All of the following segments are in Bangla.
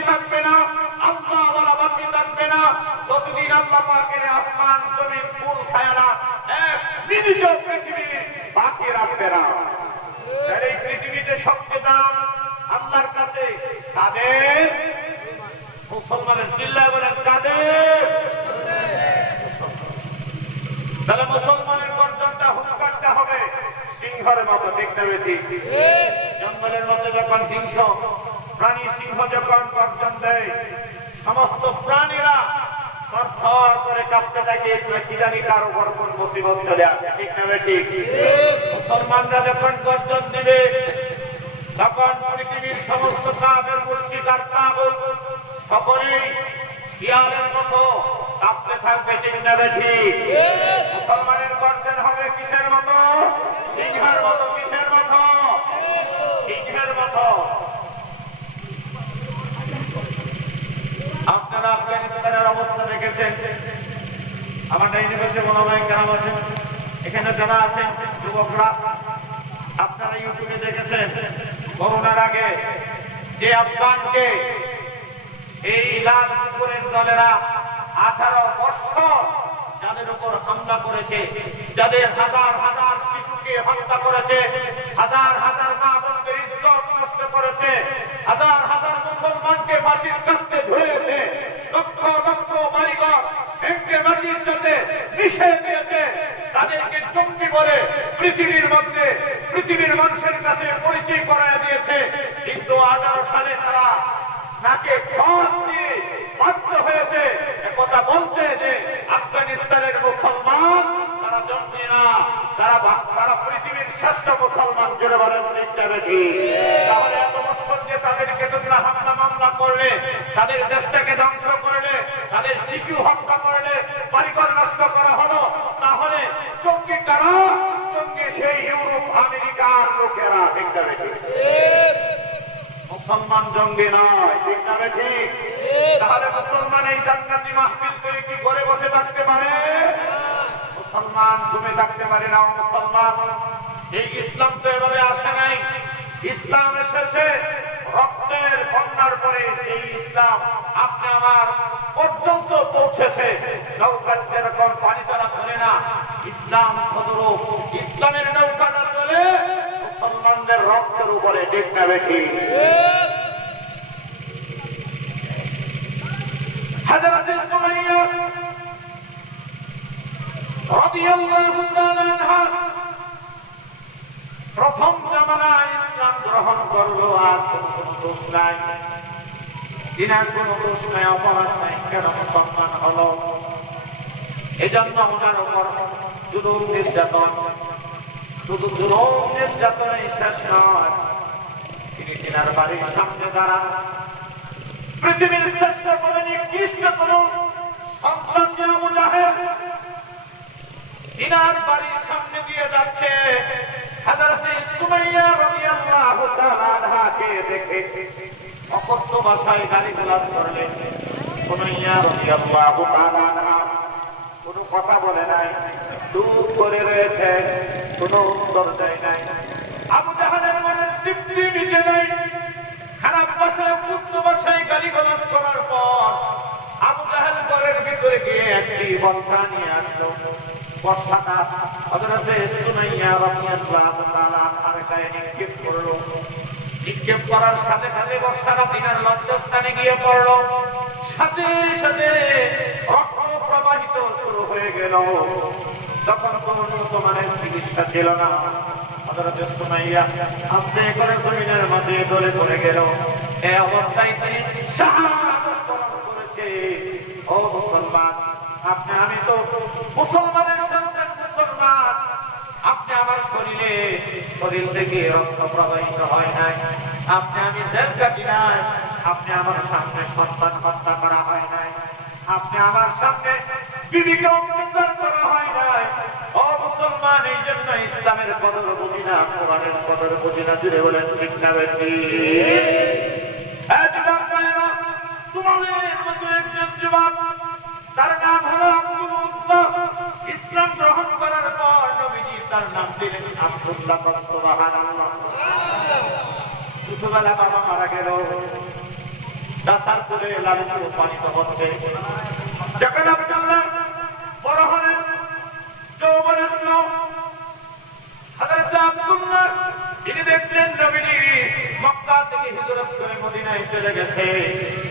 বাকি থাকবে না, আল্লাহ ওয়ালা বাকি থাকবে না, ততদিন আল্লাহ পাকের আসমান জমিন ফুল ছায়া এক মিনিট পৃথিবী বাকি রাখবে না। এই পৃথিবীতে সবচেয়ে দাম আল্লাহর কাছে কাদের? মুসলমানের চিল্লায় বলেন কাদের? তাহলে মুসলমানের গর্জনটা হুঙ্কারটা হবে সিংহের মতো, দেখতে পেয়েছি জঙ্গলের মধ্যে যখন হিংস প্রাণী সিংহ যখন গর্জন দেয় সমস্ত প্রাণীরা থরথর করে কাঁপতে থাকে, কি জানি কার উপর কোন মুসিবত চলে আসে, ঠিক না ঠিক? মুসলমানরা যখন গর্জন দিবে তখন পৃথিবীর সমস্ত কাফের মুশরিক আর তাগুত সকলেই শিয়ালের মতো কাঁপতে থাকবে, ঠিক না ঠিক? মুসলমানের গর্জন হবে কিসের মতো? সিংহের মতো। কিসের মতো? সিংহের মতো। আপনারা আফগানিস্তানের অবস্থা দেখেছেন, আমার ডাইনে পাশে ওলামায়ে কেরাম আছেন, এখানে যারা আছেন যুবকরা, আপনারা ইউটিউবে দেখেছেন করোনার আগে যে আফগানকে এই লাল কুকুরের দলেরা 18 বছর যাদের উপর হামলা করেছে, যাদের হাজার হাজার শিশুকে হত্যা করেছে, হাজার হাজার মা বোনদের ইজ্জত নষ্ট করেছে, হাজার হাজার মুসলমানকে ফাঁসির কাস্তে ঝুলিয়েছে, লক্ষ লক্ষ বাড়িঘর ভেঙে মাটির সাথে মিশিয়ে দিয়েছে, তাদেরকে জঙ্গি বলে পৃথিবীর মধ্যে পৃথিবীর মানুষের কাছে পরিচয় করায় দিয়েছে। কিন্তু 18 সালে তারা নাকে খত দিয়ে বাধ্য হয়েছে একথা বলতে যে আফগানিস্তানের মুসলমান তারা জঙ্গি না, তারা পৃথিবীর শ্রেষ্ঠ মুসলমান, জোরে বলেন ঠিক না ঠিক? তাহলে এত বছর যে তাদেরকে তোমরা হামলা মামলা করলে, তাদের দেশটাকে ধ্বংস করলে, তাদের শিশু হত্যা করলে, বাড়িঘর নষ্ট করা হলো, তাহলে জঙ্গি কারা? জঙ্গি সেই ইউরোপ আমেরিকার লোকেরা, ঠিক না ঠিক? মুসলমান জঙ্গি নয়, ঠিক না ঠিক? তাহলে মুসলমান এই জান্নাতি মাহফিল করে কি ঘরে বসে থাকতে পারে? মুসলমান ঘুমে থাকতে পারে না। মুসলমান এই ইসলাম তো এভাবে আসে নাই, ইসলাম এসেছে রক্তের বন্যার পরে। এই ইসলাম আপনি আমার পর্যন্ত পৌঁছেছে, নৌকার যেরকম পানি তারা চলে না, ইসলাম সদরূপ ইসলামের নৌকাটা চলে মুসলমানদের রক্তের উপরে, ঠিক না বেশি? হযরত সুমাইয়া রাদিয়াল্লাহু তাআলা আনহা প্রথম জামানায় ইসলাম গ্রহণ করলো, আর কোনো দোষ নাই, দিনার কোনো দোষ নাই, অপরাধ নাই, কেন মুসলমান হলো? এজন্য ওনার উপর জুলুম নির্যাতন, শুধু জুলুম নির্যাতনই শেষ নয়, তিনি তিনার বাড়ির সামনে দাঁড়ান পৃথিবীর শ্রেষ্ঠ করে নিকৃষ্ট কোন সন্ত্রাসী আবু জাহেল তিনার বাড়ির সামনে দিয়ে যাচ্ছে। হযরত সুমাইয়া রাদিয়াল্লাহু তাআলা আনহাকে দেখে অকথ্য ভাষায় গালিগালাজ করলেন। সুমাইয়া রাদিয়াল্লাহু তাআলা আনহা কোনো কথা বলে নাই, চুপ করে রয়েছে, কোনো উত্তর দেয় নাই। আবু জাহেলের মনে তৃপ্তি মিটে নাই। খারাপ ভাষায় উচ্চ ভাষায় গালিগালাজ করার পর আবু জাহেল ঘরের ভিতরে গিয়ে একটি বস্তা নিয়ে আসলো। বস্তাটা হযরত সুমাইয়া রাদিয়াল্লাহু তাআলা আনহার গায়ে নিক্ষেপ করলো। নিক্ষেপ করার সাথে সাথে বস্তাটা তিনার লজ্জাস্থানে গিয়ে পড়লো। সাথে সাথে রক্ত প্রবাহিত শুরু হয়ে গেল। তখন কোন উন্নত মানের চিকিৎসা ছিল না। হযরত সুমাইয়া আস্তে করে জমিনের মাঝে গলে পড়ে গেল। এই অবস্থায় তিনি শাহাদাত বরণ করেছে। ও মুসলমান, আপনি, আমি তো মুসলমানের সন্তান, মুসলমান, আপনি আমার শরীর থেকে রক্ত প্রবাহিত হয় নাই, আপনি আমি জেল কাটি নাই, আপনি আমার সামনে সন্তান হত্যা করা হয় নাই, আপনি আমার সামনে বিবিকে অত্যাচার করা হয় নাই। ও মুসলমান, এই জন্য ইসলামের কদর বুঝি না, কোরআনের কদর বুঝি না, জুড়ে বলেন ঠিক না বেশি? তোমাদের মতো একজন যুবক, তার নাম হলো আব্দুল উজ্জা, ইসলাম গ্রহণ করার পর নবীজি তার নাম দিলেন আব্দুল্লাহ। সুবহানাল্লাহ। ছোটবেলা বাবা মারা গেল, চাচার করে লালিত পালিত হচ্ছে। যখন আব্দুল্লাহ বড় হলেন, যৌবনের হযরত আব্দুল্লাহ তিনি দেখলেন নবীজি মক্কা থেকে হিজরত করে মদিনায় চলে গেছে।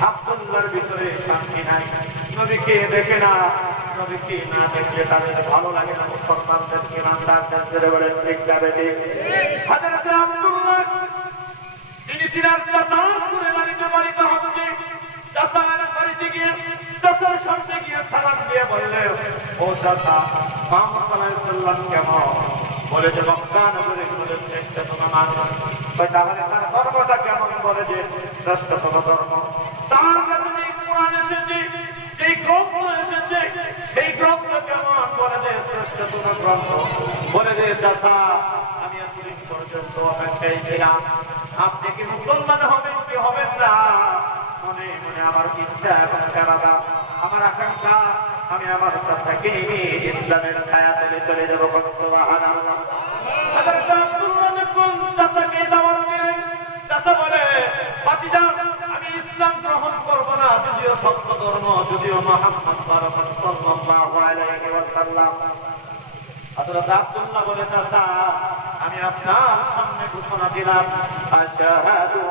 আব্দুল্লাহর ভিতরে শান্তি নাই, নবীকে দেখে না, নবীকে না দেখলে তাদের ভালো লাগে না। মুসলমানদের ইমানদারদের বলেন ঠিক যাবে ঠিক। হযরত আব্দুল্লাহ তিনি তিনার চাচার করে লালিত পালিত হচ্ছে। চাচার বাড়িতে গিয়ে চাচার সামনে গিয়ে সালাম দিয়ে বললেন, ও চাচা, মুহাম্মদ সাল্লাল্লাহু আলাইহি ওয়াসাল্লাম কেমন? বলে যে মক্কা নগরে শ্রেষ্ঠতম মানুষ। তাহলে তার ধর্মটা কেমন? বলে যে শ্রেষ্ঠতম ধর্ম। তার কাছে যে কোরআন এসেছে, যেই গ্রন্থ এসেছে, সেই গ্রন্থ কেমন? বলে যে শ্রেষ্ঠতম গ্রন্থ। বলে যে চাচা, আমি এতদিন পর্যন্ত অপেক্ষায় ছিলাম, আপনি কি মুসলমান হবেন কি হবেন না? মনে মনে আমার ইচ্ছা এবং এরাদা, আমার আকাঙ্ক্ষা, আমি আমার চাচাকে নিয়ে ইসলামের ছায়া তলে চলে যাবো। সুবহানাল্লাহ। হযরত আব্দুল্লাহ যখন চাচাকে দাওয়াত দিলেন, চাচা বলে, বাতিজা, আমি ইসলাম গ্রহণ করব না, যদিও সত্য ধর্ম, যদিও মুহাম্মদ সাল্লাল্লাহু আলাইহি ওয়াসাল্লাম। হযরত আব্দুল্লাহ বলে, চাচা, আমি আপনার সামনে ঘোষণা দিলাম, আশহাদু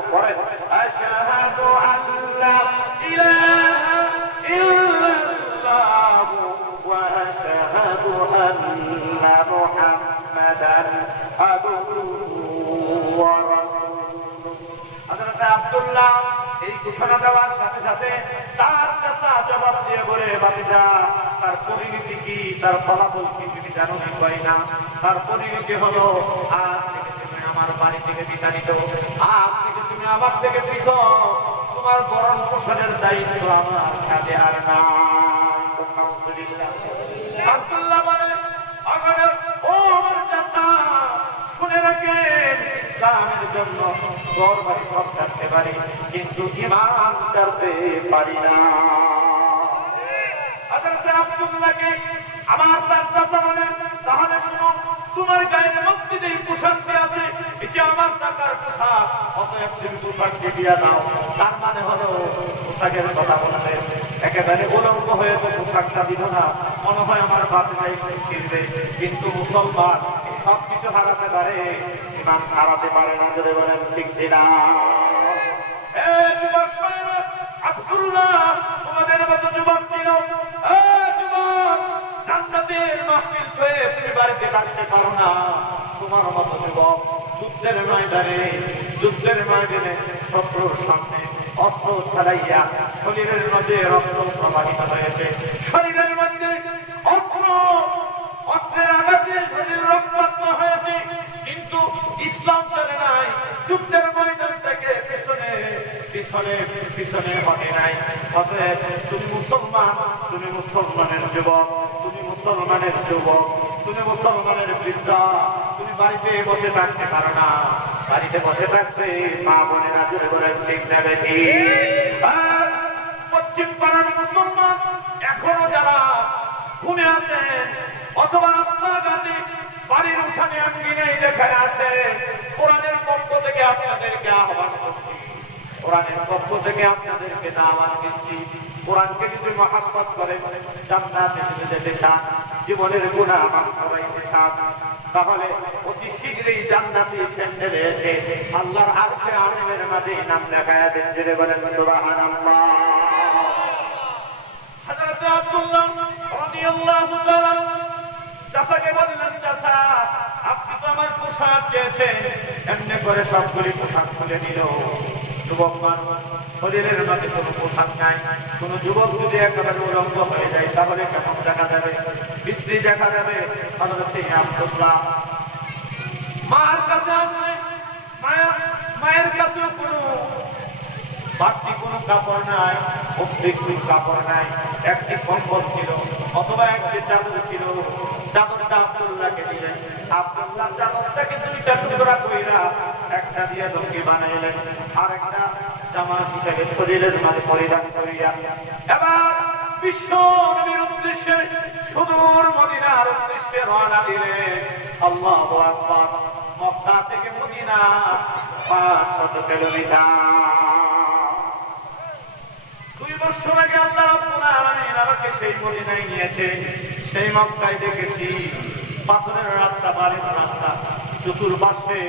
আশহাদু আল্লা ইলাহা ইল্লাল্লাহু ওয়া আশহাদু আন্না মুহাম্মাদান আবদুহু ওয়া রাসূলুহু। হযরত আব্দুল্লাহ এই ঘোষণা দেওয়ার সাথে সাথে তার চাচা জবাব দিয়ে বলে, বাতিজা, তার পরিণতি কি, তার ফলাফল কি তুমি জানো না? কই না। তার পরিণতি হলো, আজ থেকে তুমি আমার বাড়ি থেকে বিতাড়িত, আজ থেকে তুমি আমার থেকে পৃথক, তোমার বরণ পোষণের দায়িত্ব আমার কাঁধে আর না। আব্দুল্লাহ বলে, ও আমার চাচা, শুনে রাখেন, ইসলামের জন্য ঘর বাড়ি সব ছাড়তে পারি, কিন্তু ঈমান ছাড়তে পারি না। হযরত আব্দুল্লাহকে আমার তার চাচা বলেন, তাহলে শোনো, তোমার গায়ের মধ্যে যে পোশাকটি আছে, এটা আমার টাকার পোশাক, অতএব তুমি পোশাকটি দিয়ে দাও। তার মানে হলো, পোশাকের কথা বলতে একেবারে উলঙ্গ হয়ে তো পোশাকটা দিল না, মনে হয় আমার বাপে ভাই ফিরবে, কিন্তু মুসলমান সব কিছু হারাতে পারে, ঈমান হারাতে পারে না। যদি বলেন ঠিক কিনা? আব্দুল্লাহ তোমাদের মতো যুবক ছিল, যুবক জান্নাতের মাহফিল হয়ে তুমি বাড়িতে থাকতে পারো না। তোমার মতো যুবক যুদ্ধের ময়দানে শত্রুর সামনে অস্ত্র চালাইয়া শরীরের মধ্যে রক্ত প্রবাহিত হয়েছে, শরীরের মধ্যে অস্ত্রের আঘাতে শরীর রক্তাক্ত হয়েছে, কিন্তু ইসলাম চলে নাই। যুদ্ধের ময়দান থেকে পিছনে হটে নাই। অতএব তুমি মুসলমান, তুমি মুসলমানের যুবক, তুমি মুসলমানের যুবক, তুমি মুসলমানের বৃদ্ধা, তুমি বাড়িতে বসে থাকতে পারো না। বাড়িতে বসে থাকতে মা বোনেরা জুড়ে বলে ঠিক যাবে কি? পশ্চিম পাড়ার মুসলমান এখনো যারা ঘুমে আছেন অথবা রাস্তাঘাটে বাড়ির উঠানে আঙ্গিনায় যেখানে আছে, কোরআনের পক্ষ থেকে আপনাদেরকে আহ্বান করছি, কোরআনের পক্ষ থেকে আপনাদেরকে দাওয়াত দিচ্ছি। কোরআনকে যদি মহব্বত করে জান্নাতে যেতে চান, জীবনের গুনাহ মাফ করাইতে চান, তাহলে অতি শীঘ্রই জান্নাতি প্যান্ডেলে এসে আল্লাহর আরশে আজিমের মাঝে নাম লেখায়া দেন। জেনে বলেন সুবহানাল্লাহ। হযরত আব্দুল্লাহ রাদিয়াল্লাহু তাআলা চাচাকে বললেন, চাচা, আপনি তো আমার পোশাক চেয়েছেন। এমনি করে সবগুলি পোশাক খুলে নিল। যুবক মানুষ, শরীরের মধ্যে কোনো পোশাক নাই। কোন যুবক যদি একেবারে উলঙ্গ হয়ে যায়, তাহলে কেমন দেখা যাবে? বিশ্রী দেখা যাবে। হযরত আব্দুল্লাহ মার কাছে আসলে মায়ের কাছে কোনো বাড়তি কোনো কাপড় নাই, অতিরিক্ত কাপড় নাই। একটি কম্বল ছিল অথবা একটি চাদর ছিল। চাদরটা আব্দুল্লাহকে দিলেন। আব্দুল্লাহ চাদরটাকে দুইটা টুকরা কইরা একটা দিয়ে লুঙ্গি বানাইলেন, আর একটা জামা হিসেবে শরীরের মাঝে পরিধান করিয়া এবার বিশ্ব নবীর উদ্দেশ্যে সুদূর মদিনার উদ্দেশ্যে রওনা দিলেন। আল্লাহু আকবার। মক্কা থেকে মদিনা 500 কিলোমিটার। বছর আগে আল্লাহ রাব্বুল আলামিন আমাকে সেই মদিনায় নিয়েছে। সেই মক্কায় দেখেছি পাথরের রাস্তা, বাড়ির রাস্তা, চতুর্পাশে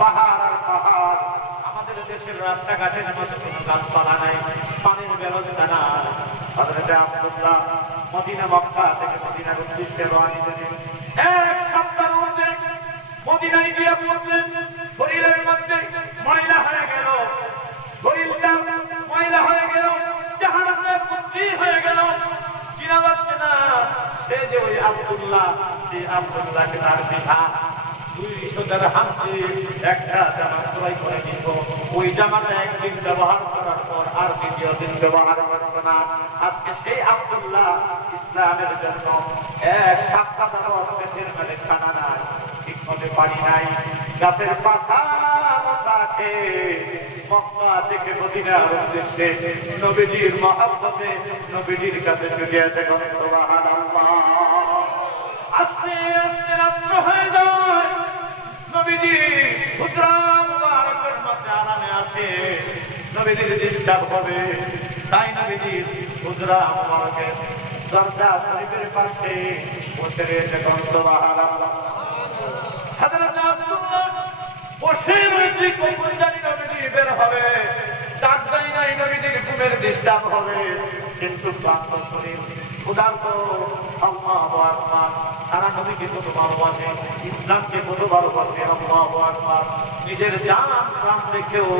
পাহাড় আর পাহাড়। আমাদের দেশের রাস্তাঘাটের মধ্যে কোনো গাছপালা নাই, পানির ব্যবস্থা নাই। হযরত আব্দুল্লাহ মদিনা মক্কা থেকে মদিনার উদ্দেশ্যে রওনা দিলেন। এক সপ্তাহের মধ্যে মদিনায় গিয়ে পৌঁছলেন। শরীরের মধ্যে ময়লা হয়ে গেল, শরীরটা ময়লা হয়ে গেল, চেহারাটা কুচি হয়ে গেল। চিনা যাচ্ছে না সে যে ওই আব্দুল্লাহ, যে আব্দুল্লাহকে তার পিতা 200 দিরহাম দিয়ে একটা জামা ক্রয় করে নিত। ওই জামাটা একদিন ব্যবহার করার পর আর দ্বিতীয় দিন ব্যবহার করবে না। আজকে সেই আব্দুল্লাহ ইসলামের জন্য এক সপ্তাহ পেটের মেলে খানা নাই, ঠিক মতো পানি নাই, গাছের পাতা থাকে। মক্কা থেকে মদিনার উদ্দেশ্যে নবীজির মহব্বতে নবীজির কাছে ছুটে আসে। সুবহানাল্লাহ। আস্তে আস্তে রাত্র হয়ে যায়। নবীজি হুজরা মুবারকের মধ্যে আরামে আছে। নবীজির ডিস্টার্ব হবে, তাই নবীজির হুজরা মুবারকের দরজা শরীফের পাশে বসে রয়েছে। সুবহানাল্লাহ। হযরত আব্দুল্লাহ বসে রয়েছে, কখন জানি নবীজি বের হবে। ডাক দেয় নাই, নবীজির ঘুমের ডিস্টার্ব হবে। কিন্তু ক্লান্ত শরীর, ক্ষুধার্ত। আল্লাহু আকবার। তারা নবীকে কত ভালোবাসে, ইসলামকে কত ভালোবাসে। আল্লাহু আকবার। নিজের জান প্রাণ রেখেও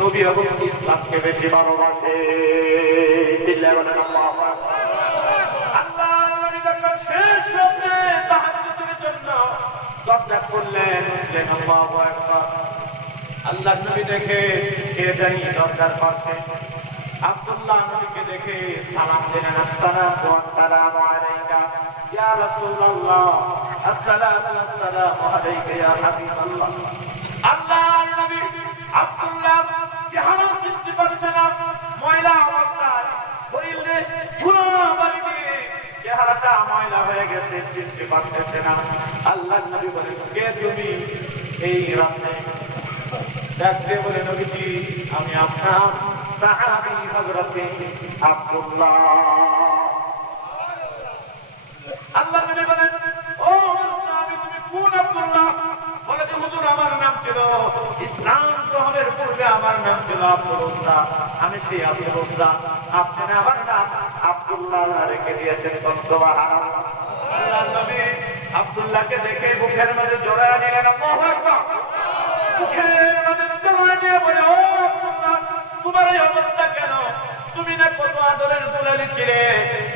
নবী এবং ইসলামকে বেশি ভালোবাসে। চিল্লায় বলেন আল্লাহু আকবার। আল্লাহর নবী যখন শেষ রাতে তাহাজ্জুদের জন্য দরজা খুললেন, আল্লাহু আকবার। আল্লাহর নবী দেখে কে জানি দরজার পাশে। আব্দুল্লাহ নবীকে দেখে সালাম দিলেন, আসসালামু আলাইকা ইয়া রাসূলুল্লাহ, আসসালামু আলাইকা ইয়া হাবিবাল্লাহ। আল্লাহর নবী আব্দুল্লাহ চেহারা চিনতে পারছে না, ময়লা অবস্থায়, শরীরে পুরো বাড়িতে চেহারাটা ময়লা হয়ে গেছে, চিনতে পারতেছে না। আল্লাহর নবী বলেন, কে তুমি এই রাতে? ডাকতে বলে, নবীজি আমি আপনার সাহাবী হযরত আব্দুল্লাহ। আল্লাহ নবী বলেন, ও সাহাবী তুমি কোন আব্দুল্লাহ? বলে যে হুজুর আমার নাম ছিল, ইসলাম গ্রহণের পূর্বে আমার নাম ছিল আব্দুল্লাহ, আমি সেই আব্দুল্লাহ। আপনি আমার নাম আব্দুল্লাহ রেখে দিয়েছেন। সুবহানাল্লাহ। আল্লাহ নবী আব্দুল্লাহকে দেখে বুকের মধ্যে জড়ায় নিলেন। আল্লাহু আকবার। বুকের মধ্যে জড়ায় নিয়ে বলে, ও আব্দুল্লাহ তোমার এই অবস্থা কেন? তুমি না কত আদরের দুলালি ছিলে,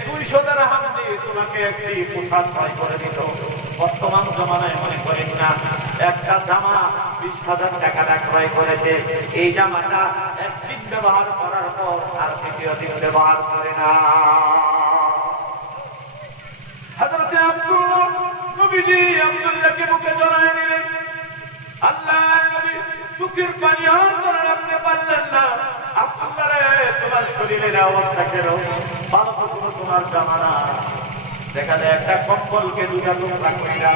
200 দিরহাম দিয়ে তোমাকে একটি পোশাক ক্রয় করে দিত। বর্তমান জমানায় মনে করেন না, একটা জামা 20,000 টাকা ক্রয় করেছে। এই জামাটা একদিন ব্যবহার করার পর আর দ্বিতীয় দিন ব্যবহার করে না। হযরত আব্দুল্লাহ নবীজি আব্দুল্লাহকে বুকে জড়ায় নিলেন। আল্লাহর নবী চোখের পানি আর ধরে রাখতে পারলেন না। আব্দুল্লাহ রে, তোমার শরীরের অবস্থা কেন? ভালো তো কোনো তোমার জামা না। দেখা যায় একটা কম্বলকে দুটা টুকরা কইরা,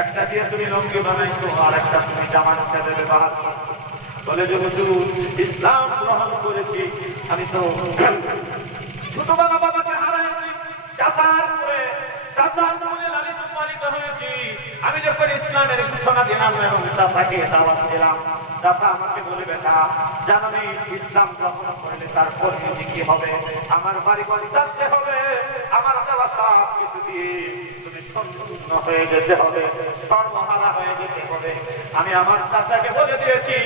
একটা দিয়ে তুমি লঙ্গি বানাইছো, আর একটা তুমি জামা হিসেবে ব্যবহার করছো। বলে যে হুজুর ইসলাম গ্রহণ করেছি, আমি তো ছোটবেলা বাবাকে হারাইছি, চাচার করে চাচার বলে লালিত পালিত হয়েছি। আমি যখন ইসলামের ঘোষণা দিলাম এবং চাচাকে দাওয়াত দিলাম, চাচা আমাকে বলে, বেটা জানো নি ইসলাম গ্রহণ করলে তার পরিণতি কি হবে? আমার বাড়ি বাড়ি যাচ্ছে হবে, আমার দেওয়া সব কিছু দিয়ে তুমি সম্পূর্ণ হয়ে যেতে হবে, সর্বহারা হয়ে যেতে হবে। আমি আমার চাচাকে বলে দিয়েছি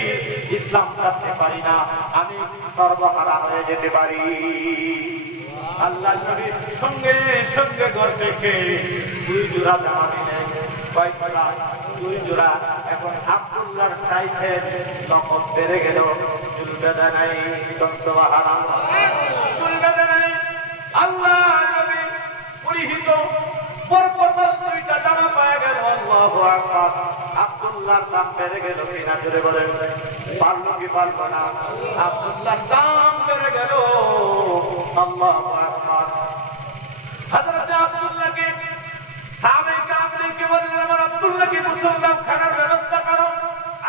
ইসলাম ছাড়তে পারি না, আমি সর্বহারা হয়ে যেতে পারি। আল্লাহ নবীর সঙ্গে সঙ্গে ঘর থেকে 2 জোড়া জামা দিলেন। কয় জোড়া? 2 জোড়া। এখন আব্দুল্লাহর সাইফের লকব বেড়ে গেল, চুল বেঁধে নাই। সুবহানাল্লাহ। চুল বেঁধে নাই। আল্লাহ নবী পরিহিত বরকতার 2টা জামা পায় গেল। আল্লাহু আকবার। আব্দুল্লাহর দাম বেড়ে গেল কিনা জোরে বলেন? পারলো কি পারলো না? আব্দুল্লাহর দাম বেড়ে গেল। আল্লাহু আকবার। হযরত আব্দুল্লাহকে সাহাবায়ে কেরামদেরকে বললেন, আমার আব্দুল্লাহকে গোসল দাও, খানার ব্যবস্থা করো।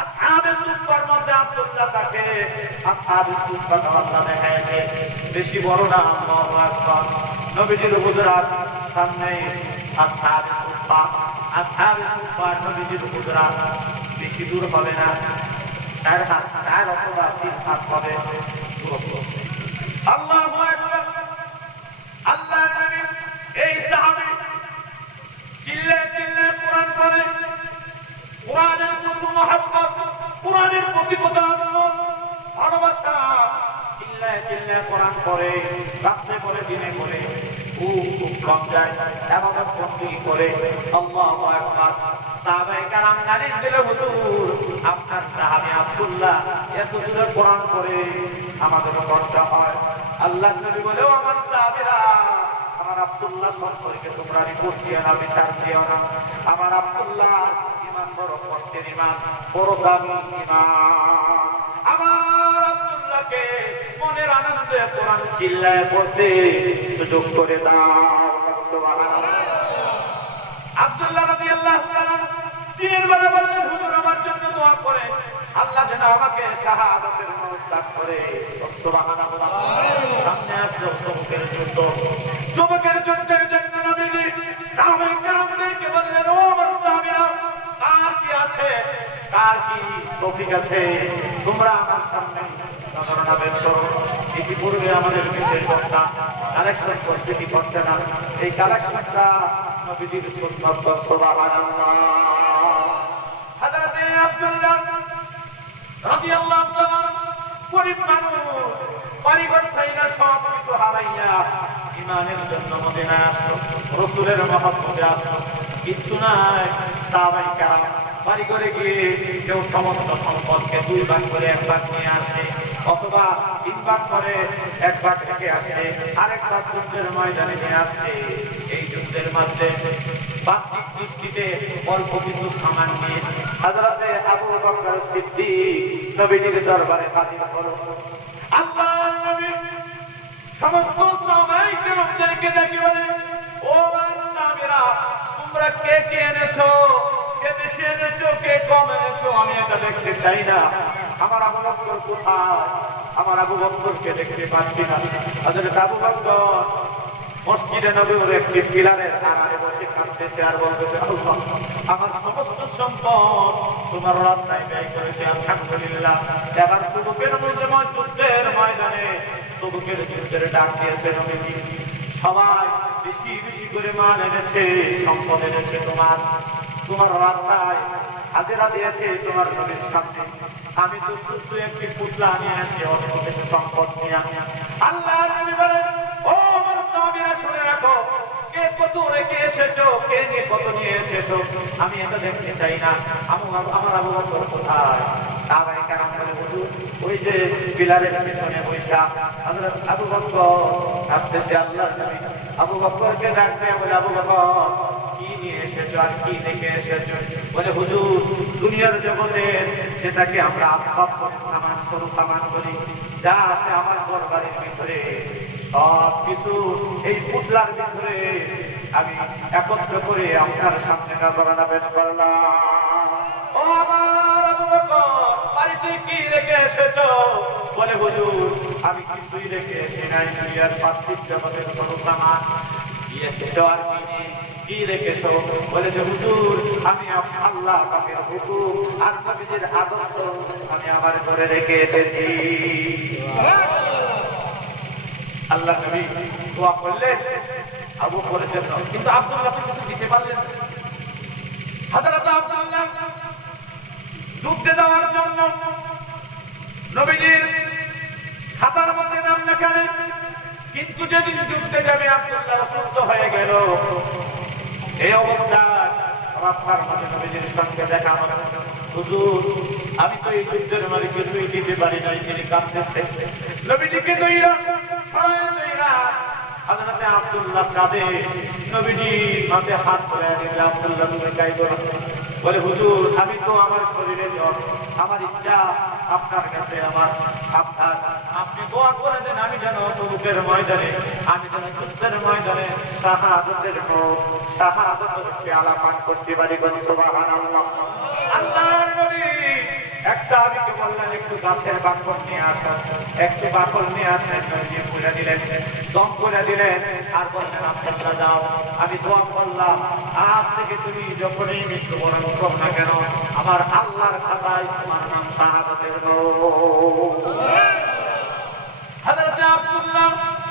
আসহাবে সুফার মধ্যে আব্দুল্লাহ থাকে। আসহাবুস সুফফা আল্লাহ দেখাইছে, বেশি বড় না। আল্লাহু আকবার। নবীজির হুজরার সামনে আসহাবুস সুফফা নবীজির হুজরাত বেশি দূর হবে না, 4 হাত 4 অথবা 3 হাত হবে। আল্লাহু আকবার। আল্লাহ নবী এই সাহাবী চিল্লায়ে চিল্লায়ে কোরআন পড়ে, কোরআনের প্রতি মহব্বত, কোরআনের প্রতি ভালোবাসা, চিল্লায়ে চিল্লায়ে কোরআন পড়ে, রাত্রে পড়ে, দিনে পড়ে, খুব কম যায়, এবাদত বন্দেগি করে। আল্লাহু আকবার। সাহাবায়ে কেরাম নালিশ দিল, হুজুর আপনার সাহাবী আব্দুল্লাহ এত দূরে কোরআন পড়ে আমাদের কষ্ট হয়। আল্লাহ নবী বলে, ও আমার সাহাবীরা, আমার আব্দুল্লাহ সম্পর্কে তোমরা রিপোর্ট দিও না, বিচার দিও না। আমার আব্দুল্লাহ ইমান বড় কষ্টের ইমান, বড় দামি ইমান। আমার আব্দুল্লাহকে মনের আনন্দে কোরআন চিল্লায় পড়তে সুযোগ করে দাও। আব্দুল্লাহ রাদিয়াল্লাহু তাআলা দিনের বেলা বললেন, হুজুর আমার জন্য দোয়া করে, আল্লাহ যেন আমাকে শাহাদাতের মওত দান করে। সুবহানাল্লাহ। সামনে আসলো যুবকের যুদ্ধ, যুবকের যুদ্ধের জন্য নবীজি সাহাবায়ে কেরামদেরকে বললেন, ও আমার সাহাবীরা, কার কি আছে, কার কি তৌফিক আছে, তোমরা আমার সামনে নজরানা বের করো। ইতিপূর্বে আমাদের বিশেষ বক্তা কালেকশন করতে কি করতে না, এই কালেকশনটা নবীজির সুন্নাত। সুবহানাল্লাহ। হযরত আব্দুল্লাহ রাদিয়াল্লাহু তাআলা গরীব মানুষ, বাড়িঘর ছাইরা সব কিছু হারাইয়া ইমানের জন্য মদিনায় আসলো, রাসূলের মহব্বতে আসলো, কিচ্ছু নাই। সাহাবায়ে কেরাম বাড়ি করে গিয়ে কেউ সমস্ত সম্পদকে 2 ভাগ করে 1 ভাগ নিয়ে আসে, অথবা 3 ভাগ করে 1 ভাগ রেখে আসে, আরেক ভাগ যুদ্ধের ময়দানে নিয়ে আসে। এই যুদ্ধের মধ্যে বাহ্যিক দৃষ্টিতে অল্প কিছু সামান নিয়ে হযরতে আবু বকর সিদ্দিক নবীজির দরবারে হাজির হলো। আল্লাহর নবী সমস্ত সাহাবায়ে কেরামদেরকে ডেকে বলেন, ও আমার সাহাবীরা, তোমরা কে কে এনেছো, কে বেশি এনেছো, কে কম এনেছো, আমি এটা দেখতে চাই না। আমার আবু বকর কোথায়? আমার আবু বকরকে দেখতে পাচ্ছি না। হযরত আবু বকর মসজিদে নববীর একটি পিলারের আড়ালে বসে কাঁদতেছে আর বলতেছে, আল্লাহ, আমার সমস্ত সম্পদ তোমার রাস্তায় ব্যয় করেছে, আলহামদুলিল্লাহ। এবার তবুকের যুদ্ধের ময়দানে তবুকের যুদ্ধের ডাক দিয়েছে নবীজি, সবাই বেশি বেশি করে মাল এনেছে, সম্পদ এনেছে, তোমার রাস্তায় হাজিরা দিয়েছে তোমার নবীর সামনে। আমি তো শুধু একটি পুতলা নিয়ে আসি, অল্প কিছু সম্পদ নিয়ে। আল্লাহর নবী বলেন, ও আমার সাহাবীরা, শুনে রাখো, কে কত রেখে এসেছো, কে নিয়ে কত নিয়ে এসেছো, আমি এটা দেখতে চাই না। আমার আবু বকর কোথায়? সাহাবায়ে কেরাম বলে, হুজুর ওই যে পিলারের পিছনে বৈশা হযরত আবু বকর কাঁদতেছে। আল্লাহর নবী আবু বকরকে ডাক দিয়ে বলে, আবু বকর, কি নিয়ে এসেছো আর কি দেখে এসেছো? বলে, হুজুর দুনিয়ার জগতে যেটাকে আমরা আসবাব সামান বলি, যা আছে আমার দরবারের ভিতরে সব কিছু এই পুতলার ভিতরে আমি একত্র করে আপনার সামনে নজরানা পেশ করলাম। ও আমার আবু বকর, বাড়িতে কি রেখে এসেছো? বলে, হুজুর আমি কিছুই রেখে এসে নাই, দুনিয়ার পার্থিব জগতের কোনো সামান দিয়ে এসেছো আর কি রেখেছো? বলে যে, হুজুর আমি আল্লাহ পাকের হুকুম আর নবীজির আদর্শ আমি আমার ঘরে রেখে এসেছি। আল্লাহ নবী দোয়া করলেন আবু বকরের জন্য, কিন্তু আব্দুল্লাহ কিছু দিতে পারলেন না। হযরত আব্দুল্লাহ যুদ্ধে যাওয়ার জন্য নবীজির খাতার মধ্যে নাম লেখালেন, কিন্তু যেদিন যুদ্ধে যাবে আব্দুল্লাহ অসুস্থ হয়ে গেল। এই অবস্থায় রাস্তার মধ্যে নবীজির সঙ্গে দেখা হলো, হুজুর আমি তো এই যুদ্ধের মাঝে কিছুই দিতে পারি নাই। তিনি কাঁদতেছেন, নবীজিকে দইরা ছড়ায় দইরা হযরত আব্দুল্লাহ কাঁদে, নবীজি মাথায় হাত ধরে দিলেন। আব্দুল্লাহ তুমি কাঁদো না। বলে, হুজুর আমি তো আমার শরীরে জ্বর, আমার ইচ্ছা আপনার কাছে আপনি দোয়া করে দেন, আমি যেন তবুকের ময়দানে, আমি যেন যুদ্ধের ময়দানে শাহাদাতের পেয়ালা পান করতে পারি। সুবহানাল্লাহ। আল্লাহর নবী এক সাহাবীকে বললেন, একটু গাছের বাকল নিয়ে আসেন, একটু বাকল নিয়ে আসেন, নবীজি পুড়ে দিলেন, দম করে দিলেন, আর বললেন আব্দুল্লাহ যাও, আমি দোয়া করলাম আজ থেকে তুমি যখনই মৃত্যুবরণ করো না কেন আমার আল্লাহর খাতায় তোমার নাম শাহাদাতের হযরত আব্দুল্লাহ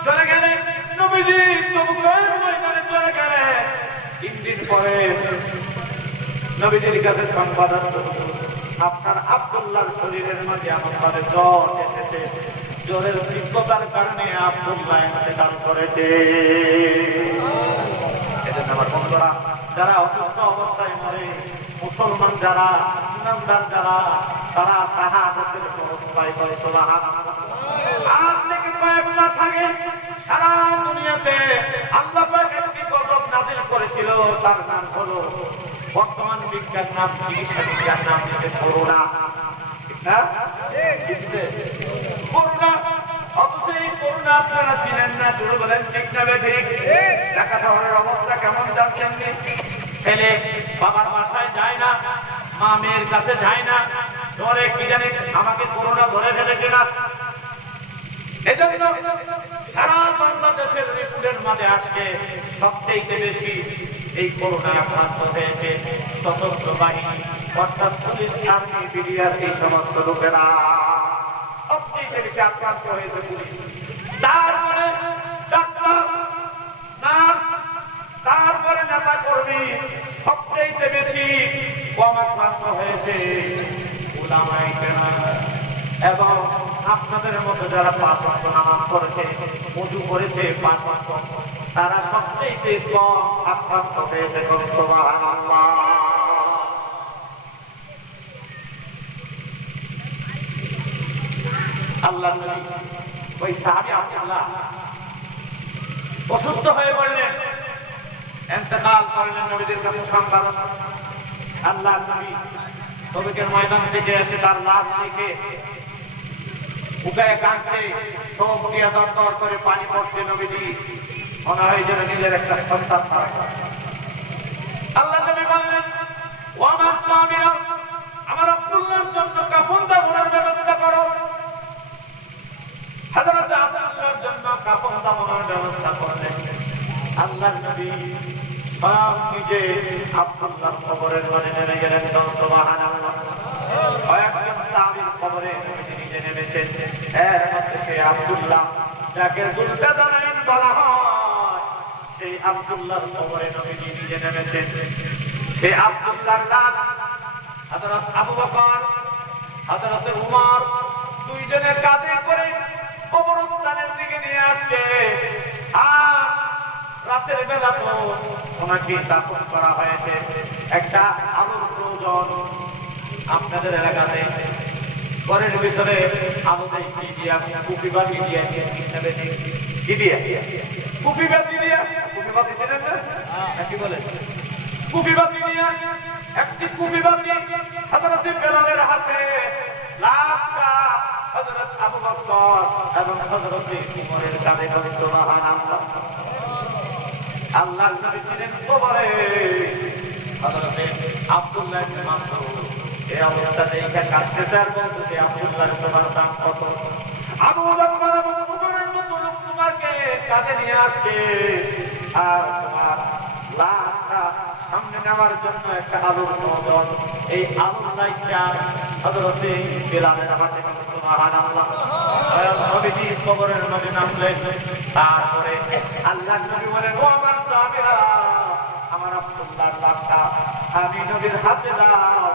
চলে গেলেন, নবীজি তবুকের ময়দানে চলে গেলেন। 3 দিন পরে নবীজির কাছে সংবাদ আসলো, আপনার আব্দুল্লাহর শরীরের মাঝে এমনভাবে জ্বর এসেছে, জ্বরের তীব্রতার কারণে আব্দুল্লাহ ইন্তেকাল করেছে। এজন্য আমার বন্ধুরা, যারা অসুস্থ অবস্থায় মরে, মুসলমান যারা, ইমানদার যারা, তারা শাহাদাতের অবস্থায় করে সুবহানাল্লাহ। আজ থেকে কয়েক মাস আগে সারা দুনিয়াতে আল্লাহ পাক একটি গজব নাযিল করেছিল, তার নাম হলো, বর্তমান বিজ্ঞান নাম, চিকিৎসা বিজ্ঞান নাম হচ্ছে করোনা। ঠিক না? করোনা। অথচ এই করোনা আপনারা চিনেন না, জোরে বলেন ঠিক না ঠিক? ঢাকা শহরের অবস্থা কেমন জানছেন? ছেলে বাবার বাসায় যায় না, মা মেয়ের কাছে যায় না, ধরে কি জানে আমাকে করোনা ধরে ফেলে কিনা। এজন্য সারা বাংলাদেশের রিপোর্টের মাঝে আসছে সবচেয়ে বেশি এই করোনা আক্রান্ত হয়েছে সশস্ত্র বাহিনী, অর্থাৎ পুলিশ, আর্মি, বিডিআর, এই সমস্ত লোকেরা সবচেয়ে বেশি আক্রান্ত হয়েছে পুলিশ, তারপরে ডাক্তার, নার্স, তারপরে নেতা কর্মী, সবচেয়ে বেশি কম আক্রান্ত হয়েছে উলামায়ে কেরাম। এবং আপনাদের মতো যারা 5 ওয়াক্ত নামাজ পড়েছে, ওযু করেছে 5 ওয়াক্ত, তারা সবচেয়ে কম আক্রান্ত হয়েছে। সুবহানাল্লাহ। আল্লাহ নবী ওই সাহাবী আব্দুল্লাহ অসুস্থ হয়ে পড়লেন, ইন্তেকাল করলেন। নবীদের কাছে সংবাদ, আল্লাহ নবী তবুকের ময়দান থেকে এসে তার লাশ দেখে উগায় কাঁদছে, চোখ দিয়ে দরদর করে পানি পড়ছে। নবীজি মনে হয় যেন নিজের একটা সন্তান হয়। আল্লাহ নবী বললেন, ও আমার স্বামীরা, আমার আব্দুল্লাহর জন্য কাফন দাফনের ব্যবস্থা করো। হযরত আব্দুল্লাহর জন্য কাফন দাফনের ব্যবস্থা করলেন। আল্লাহ নবী স্বয়ং নিজে আব্দুল্লাহর কবরের মাঝে নেমে গেলেন। সুবহানাল্লাহ। কয়েকজন সাহাবীর কবরে নবীজি নিজে নেমেছেন। এর মধ্যে সে আব্দুল্লাহ যাকে যুলকারনাইন বলা হয়, সেই আব্দুল্লাহর কবরে নবীজি নিজে নেমেছেন। সেই আব্দুল্লাহর লাশ হযরত আবু বকর, হযরত উমর দুইজনের কাঁধে করে কবরস্থানের দিকে নিয়ে আসছে। আর রাতের বেলা তো ওনাকে দাফন করা হয়েছে। একটা আলোর প্রয়োজন আপনাদের এলাকাতে, ঘরের ভিতরে আলো কি দিয়া, কুপি বাতি দিয়া, কি দিয়া, কুপি বাতি দিয়া, কুপি বাতি ছিলেন না, কি বলে, কুপি বাতি দিয়া, একটি কুপি বাতি হযরত বেলালের হাতে, লাশটা হযরত আবু বকর এবং হযরত উমরের কাঁধে। সুবহানাল্লাহ। আল্লাহর নবী ছিলেন কবরে, হযরত আব্দুল্লাহ ইবনে মাসউদ এই অবস্থা দেখে কাঁদতেছে আর বলতেছে, আব্দুল্লাহর তোমার দাম কত? আবু বকর এবং উমরের মতো লোক তোমাকে কাঁধে নিয়ে আসছে, আর তোমার লাশটা সামনে নেওয়ার জন্য একটা আলোর প্রয়োজন। এই আলোর লাইটটা হযরত বেলালের হাতে। সুবহানাল্লাহ। নবীজি কবরের মাঝে নামলেন। তারপরে আল্লাহ নবী বলেন, ও আমার সাহাবীরা, আমার আব্দুল্লাহর লাশটা আমি নবীর হাতে দাও।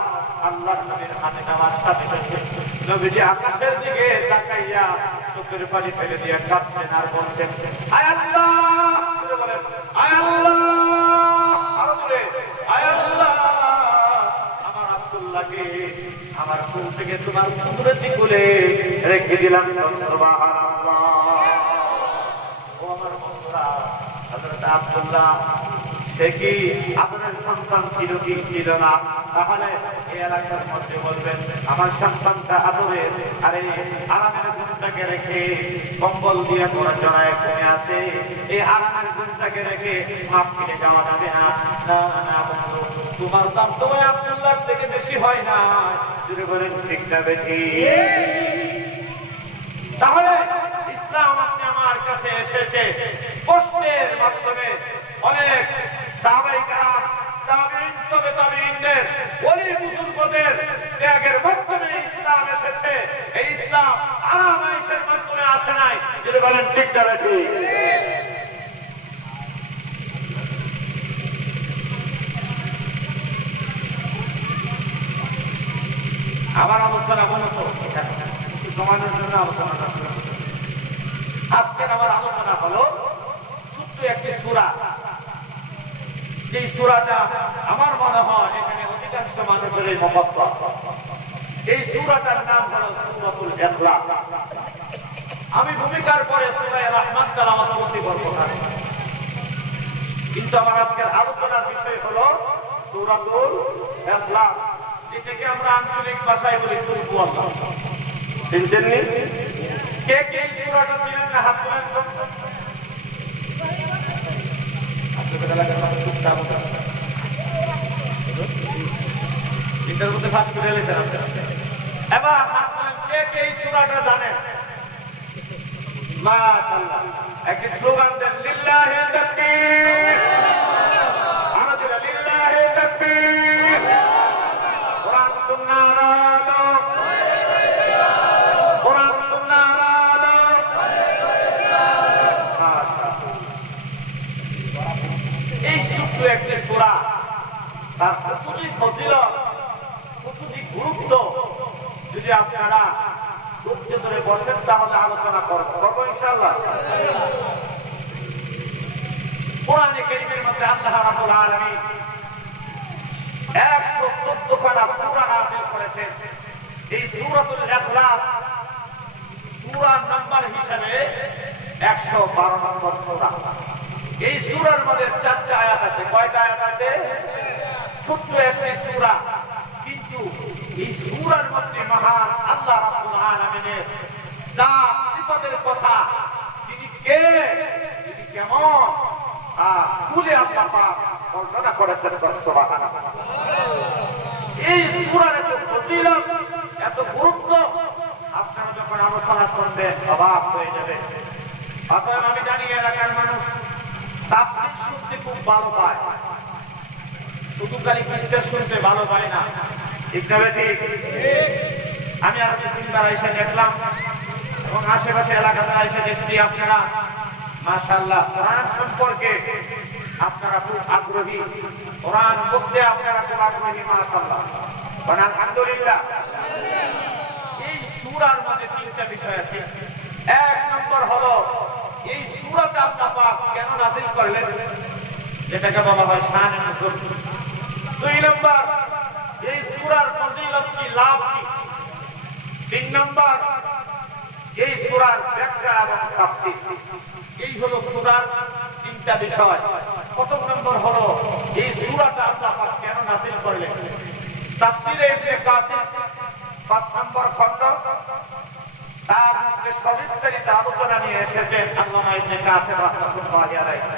আল্লাহর নবীর হাতে দেওয়ার সাথে সাথে নবীজি আকাশের দিকে তাকাইয়া চোখের পানি ফেলে দিয়ে কাঁদছেন আর বলছেন, আয় আল্লাহ, বলেন আয় আল্লাহ, আরো জোরে, আয় আল্লাহ, আমার আব্দুল্লাহকে আমার কুল থেকে তোমার কুদরতি কোলে রেখে দিলাম। সুবহানাল্লাহ। ও আমার বন্ধুরা, হযরত আব্দুল্লাহ সে কি আপনার সন্তান ছিল কি ছিল না? তাহলে এই এলাকার মধ্যে বলবেন, আমার সন্তানটা আদরের, আরে আরামের গুণটাকে রেখে কম্বল দিয়ে ঘোরা চড়ায় কমে আছে, এই আরামের গুণটাকে রেখে মাপ ফিরে যাওয়া যাবে না। না না বন্ধু, তোমার দাম তো আব্দুল্লাহর থেকে বেশি হয় না। যদি বলেন ঠিক না বেঠি। তাহলে ইসলাম আপনি আমার কাছে এসেছে কষ্টের মাধ্যমে, অনেক সাহাবায়ে কেরাম, তাবেঈন, তবে তাবেঈনদের, ওলি বুজুর্গদের ত্যাগের মাধ্যমে ইসলাম এসেছে। এই ইসলাম আরাম আয়েশের মাধ্যমে আসে নাই, যদি বলেন ঠিক না বেঠি। আমার আলোচনা মূলত কিছু জমানোর জন্য আলোচনা করতে। আজকের আমার আলোচনা হলো ছোট্ট একটি সূরা, যে সূরাটা আমার মনে হয় এখানে অধিকাংশ মানুষের মুখস্থ। এই সূরাটার নাম হলো সূরাতুল ইখলাস। আমি ভূমিকার পরে সূরা রাহমান তেলাওয়াত করতে বলবো না, কিন্তু আমার আজকের আলোচনার বিষয় হলো সূরাতুল ইখলাস, যেটাকে আমরা আঞ্চলিক ভাষায় বলি কুল আল্লাহ। চিনতেননি? কে কে এই সূরাটা চিনেন না? হাত তোলেন তো। ইন্টারভিউতে ফাঁস করে এলেছেন আপনারা। এবার হাত তোলেন, কে কে এই সূরাটা জানেন? মাশাআল্লাহ, একটি স্লোগান দেন, লিল্লাহি তাকবীর। আমাদের লিল্লাহি তাকবীর। কোরআন সুন্নাহর আলো, কোরআন সুন্নাহর আলো। মাশাআল্লাহ, এই ছোট্ট একটি সূরা, তার কতটি ফজিলত, কতটি গুরুত্ব, যদি আপনারা ধৈর্য ধরে বসেন তাহলে আলোচনা করবো ইনশাআল্লাহ। কোরআনে কারীমের মধ্যে আল্লাহ রাব্বুল আলামিন 114 পারা সূরা নাযিল করেছেন। এই সূরাতুল ইখলাস সূরার নাম্বার হিসেবে 112 নম্বর সূরা। এই সূরার মধ্যে 4টা আয়াত আছে। কয়টা আয়াত আছে? ছোট্ট একটি সূরা, কিন্তু এই সূরার মধ্যে মহান আল্লাহ রাব্বুল আলামিনের জাত সিফাতের কথা, তিনি কে, তিনি কেমন, খুলে আল্লাহ পাক বর্ণনা করেছেন। সুবহানাল্লাহ। এই সূরার এত ফজিলত, এত গুরুত্ব, আপনারা যখন আলোচনা শুনবেন অবাক হয়ে যাবে। অতএব আমি জানি এলাকার মানুষ তাফসীর শুনতে খুব ভালো পায়, শুধু খালি কিসা শুনতে ভালো পায় না। ঠিক না ঠিক? আমি আজকে 3 বার এসে দেখলাম এবং আশেপাশে এলাকাতে এসে দেখছি আপনারা মাশাআল্লাহ কোরআন সম্পর্কে আপনারা খুব আগ্রহী, কোরআন পড়তে আপনারা খুব আগ্রহী। মাশাআল্লাহ, আলহামদুলিল্লাহ। এই সূরার মধ্যে 3টা বিষয় আছে। 1 নম্বর হলো এই সূরাটা আল্লাহ পাক কেন নাযিল করলেন, যেটাকে বলা হয় শানে নুজুল। 2 নম্বর, এই সূরার ফজিলত কি, লাভ কি। 3 নম্বর, এই সূরার ব্যাখ্যা এবং তাফসীর। এই হলো সূরার 3টা বিষয়। প্রথম নম্বর হলো এই সূরাটা আল্লাহ পাক কেন নাযিল করলেন। তাফসীরে ইবনে কাসির 5 নম্বর খণ্ড, তার মধ্যে সবিস্তারিত আলোচনা নিয়ে এসেছেন আল্লামা ইবনে কাসির রাহমাতুল্লাহি আলাইহি।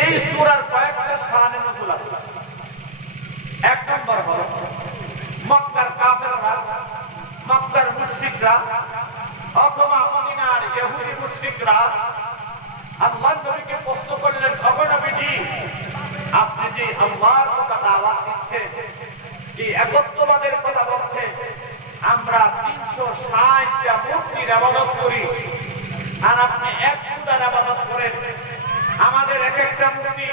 এই সূরার কয়েকটা শানে নুজুল আছে। 1 নম্বর হলো মক্কার কাফেররা, মক্কার মুশরিকরা অথবা মদিনার ইহুদি মুশরিকরা আল্লাহর নবীকে প্রশ্ন করলেন, ওগো নবীজি, আপনি যে আল্লাহর কথা দাওয়াত দিচ্ছেন, যে একত্ববাদের কথা বলছেন, আমরা 360টা মূর্তির ইবাদত করি আর আপনি এক খোদার ইবাদত করেন। আমাদের এক একটা মূর্তি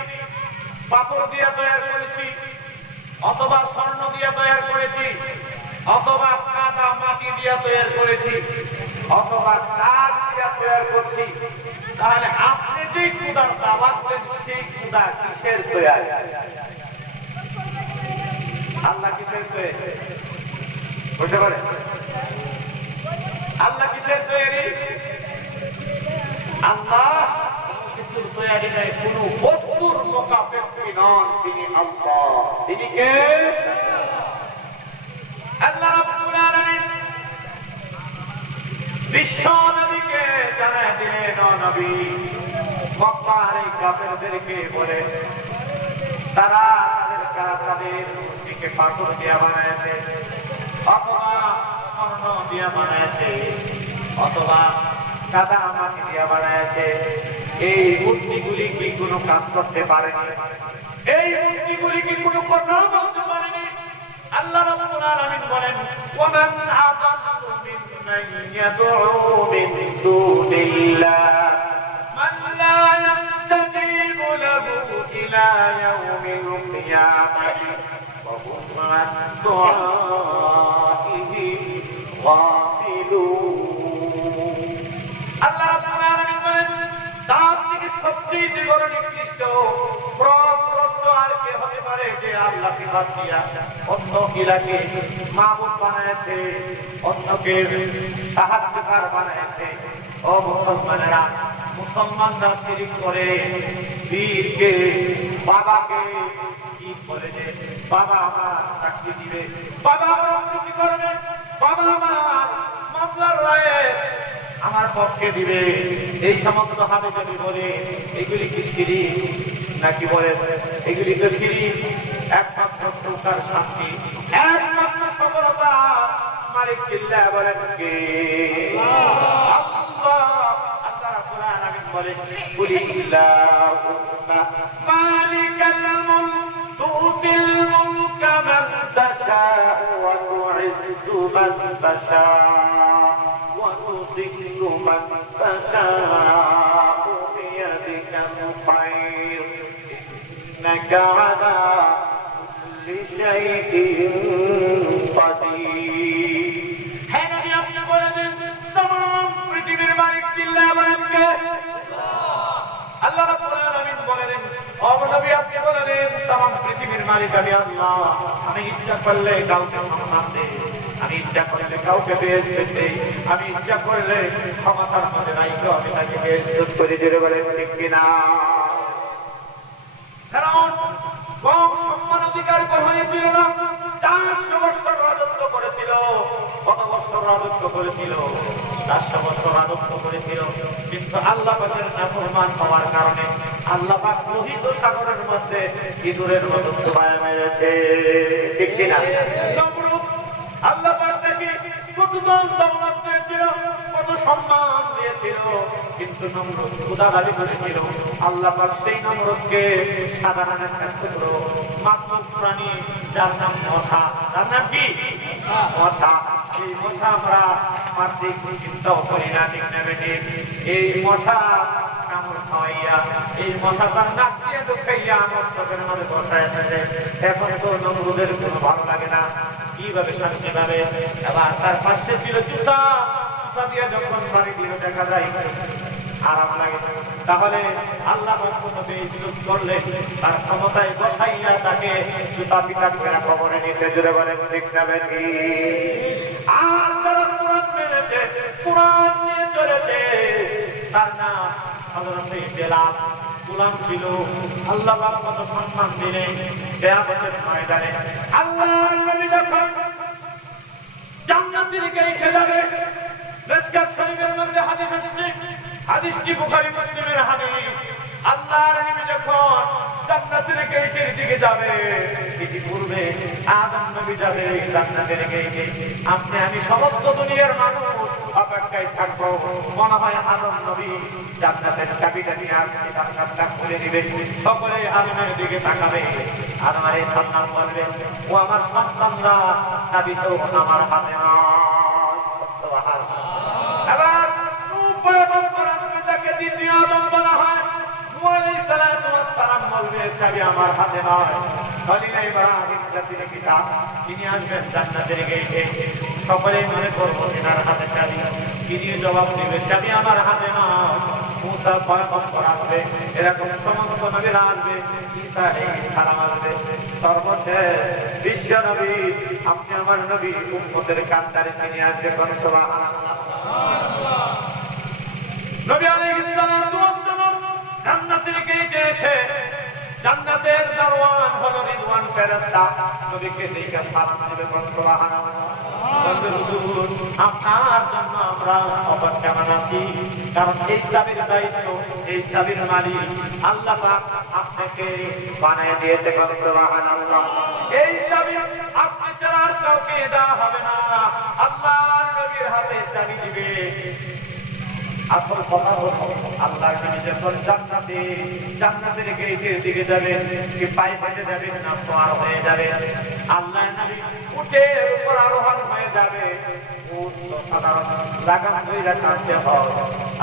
পাথর দিয়ে তৈরি করেছি, অথবা স্বর্ণ দিয়ে তৈরি করেছি, অথবা কাদা মাটি দিয়ে তৈরি করেছি, অথবা কাঠ দিয়ে তৈরি করছি। তাহলে আপনি যে খোদার দাওয়াত দেন সেই খোদা কিসের তৈরি? আল্লাহ কিসের তৈরি? বুঝতে পারেন? আল্লাহ কিসের তৈরি? আল্লাহ কিছুর তৈরি নেই, কোন বস্তুর মোকাপেক্ষী নন, তিনি আল্লাহ। তিনি কে? আল্লাহ রাব্বুল আলামিন বিশ্ব নবীকে জানায় দিলেন, ও নবী, মক্কার এই কাফেরদেরকে বলে তারা তাদের জমিনকে পাথর দিয়া বানাইছে, অথবা স্বর্ণ দিয়া বানাইছে, অথবা সাদা মাটি দিয়া বানাইছে, এই মূর্তিগুলি কি কোনো কাজ করতে পারেনি? এই মূর্তিগুলি কি কোনো কথা বলতে পারেনি? আল্লাহ রাব্বুল আলামিন বলেন, ওয়ামান আযাল্লু মিম্মান ইয়াদউ মিন দুনিল্লাহ মান লা ইয়াস্তাজীবু লাহু ইলা ইয়াউমিল কিয়ামাতি ওয়া হুম আন দুআইহি গাফিলুন। আল্লাহ রাব্বুল আলামিন বলেন, তার থেকে সবচেয়ে বড় নিকৃষ্ট প্রকৃত আর কে হতে পারে যে আল্লাহকে বাদ দিয়া অন্য ইলাকে মাবুদ বানাইছে, অন্যকে সাহায্যকার বানাইছে। ও মুসলমানেরা, মুসলমানরা শিরিক করে পীরকে, বাবাকে কি করে যে বাবা আমার সাক্ষী দিবে, বাবা আমার উন্নতি করবে, বাবা আমার মামলার রায়ে আমার পক্ষে দিবে, এই সমস্ত ভাবে যদি বলে এগুলি কি শিরিক নাকি বলে এগুলি তো শিরিক। একমাত্র সরকার শান্তি, একমাত্র সফলতা মালিক চিল্লায় বলেন কে? আল্লাহ। আল্লাহ রাব্বুল আলামিন বলেন, কুলিল্লাহুম্মা মালিকাল মুলক তুতিল মুলকা মান তাশাউ ওয়া তু'ইজ্জু মান তাশাউ ওয়া তুযিল্লু মান তাশাউ বিয়াদিকাল খায়র ইন্নাকা আলা কুল্লি শাইইন কাদির। হে নবী, আপনি বলে দেন तमाम পৃথিবীর মালিক চিল্লায় বলেন কে? আল্লাহ রাব্বুল আলামিন বলেন, ও নবী আপনি বলে দেন तमाम পৃথিবীর মালিক আমি আল্লাহ। আমি ইচ্ছা করলে কাউকে সম্মান দেই, আমি ইচ্ছা করলে কাউকে বেইজ্জত দেই, আমি ইচ্ছা করলে ক্ষমতার মধ্যে নাই তো আমি তাকে বেইজ্জত করে দিতে পারি, ঠিক কিনা? ফেরাউন কম সম্মান অধিকার হয়েছিল না, 400 বছর রাজত্ব করেছিল। কত বছর রাজত্ব করেছিল? 400 বছর রাজত্ব করেছিল। কিন্তু আল্লাহ পাকের নাফরমান হওয়ার কারণে আল্লাহ পাক লোহিত সাগরের মধ্যে ইঁদুরের মতো ডুবায় মেরেছে, ঠিক কিনা? নমরুদ আল্লাহ পাক তাকে কত দৌলত দিয়েছিল, কত সম্মান দিয়েছিল, কিন্তু নমরুদ খোদা দাবি করেছিল। আল্লাহ পাক সেই নমরুদকে সাধারণ একটা ক্ষুদ্র মাকলুক প্রাণী, যার নাম মশা, তার নাম কি? মশা। এই মশা আমরা মারতে চিন্তাও করি না, ঠিক না বেটি? এই মশা কামড় খাওয়াইয়া, এই মশা তার নাক দিয়ে ঢুকাইয়া মস্তকের মধ্যে বসায় ফেলে। এখন তো নমরুদের কোনো ভালো লাগে না, কিভাবে শান্তি পাবে? এবার তার পাশে ছিল জুতা, জুতা দিয়ে যখন বাড়ি দিয়ে দেখা যায় আরাম লাগে। তাহলে আল্লাহ বেইজ্জত করলে তার ক্ষমতায় বসাইয়া তাকে জুতা পিটা করে কবরে নিতে জুড়ে বলে, ঠিক না বেটি? আর যারা কোরআন মেনেছে, কোরআন নিয়ে চলেছে, তার নাম হযরত বেলাল। গোলাম ছিল, আল্লাহ পাক কত সম্মান দিলেন। কিয়ামতের ময়দানে আল্লাহর নবী যখন জান্নাতের দিকে এসে যাবে, মিশকাত শরীফের মধ্যে হাদিস আসছে, হাদিসটি বুখারী মুসলিমের হাদিস। আল্লাহর নবী যখন জান্নাতের গেটের দিকে যাবে, ইতিপূর্বে আদম নবী যাবে জান্নাতের গেটে। আপনি আমি সমস্ত দুনিয়ার মানুষ অপেক্ষায় থাকবো। মনে হয় আদম নবী জান্নাতের চাবিটা নিয়ে আসবে, জান্নাতটা খুলে দিবে। সকলে আদমের দিকে তাকাবে। আদম আলাইহিস সালাম বলবে, ও আমার সন্তানরা, চাবি তো আমার হাতে নয়। এবার দ্বিতীয় আদম বলা হয়, নূহ আলাইহিস সালাম বলবে, চাবি আমার হাতে নয়। খলিল ইব্রাহিম জাতির পিতা, তিনি আসবেন জান্নাতের গেটে। সকলেই মনে করবো এনার হাতে চাবি। তিনি জবাব দেবে, চাবি আমার হাতে নয়। মুসা পয়গম্বর আসবে, এরকম সমস্ত নবীরা আসবে, ঈসা আলাইহিস সালাম আসবে। সর্বশেষ বিশ্ব নবী, আপনি আমার নবী, উম্মতের কান্ডারে তিনি আসবে। সুবহানাল্লাহ। নবী আলাইহিস সালাম জান্নাতের গেটে এসে, জান্নাতের দারওয়ান হলো রিদওয়ান ফেরেশতা, নবীকে দেখে সালাম দিবে। সুবহানাল্লাহ। আপনার জন্য আমরা অপেক্ষা আছি, কারণ এই চাবির দায়িত্ব, এই চাবির মালিক আল্লাহ পাক আপনাকে বানিয়ে দিয়েছে। সুবহানাল্লাহ। এই চাবি আপনি ছাড়া আর কাউকে দেওয়া হবে না, আল্লাহর নবীর হাতে চাবি দিবে। আসল কথা হলো আল্লাহর নবী যখন জান্নাতের গেটের দিকে যাবেন, কি পায়ে হেঁটে যাবেন না পার হয়ে যাবে, আল্লাহর নবী উটের উপর আরোহণ হয়ে যাবে। উট তো সাধারণ লাগাম ধরে টানতে হয়,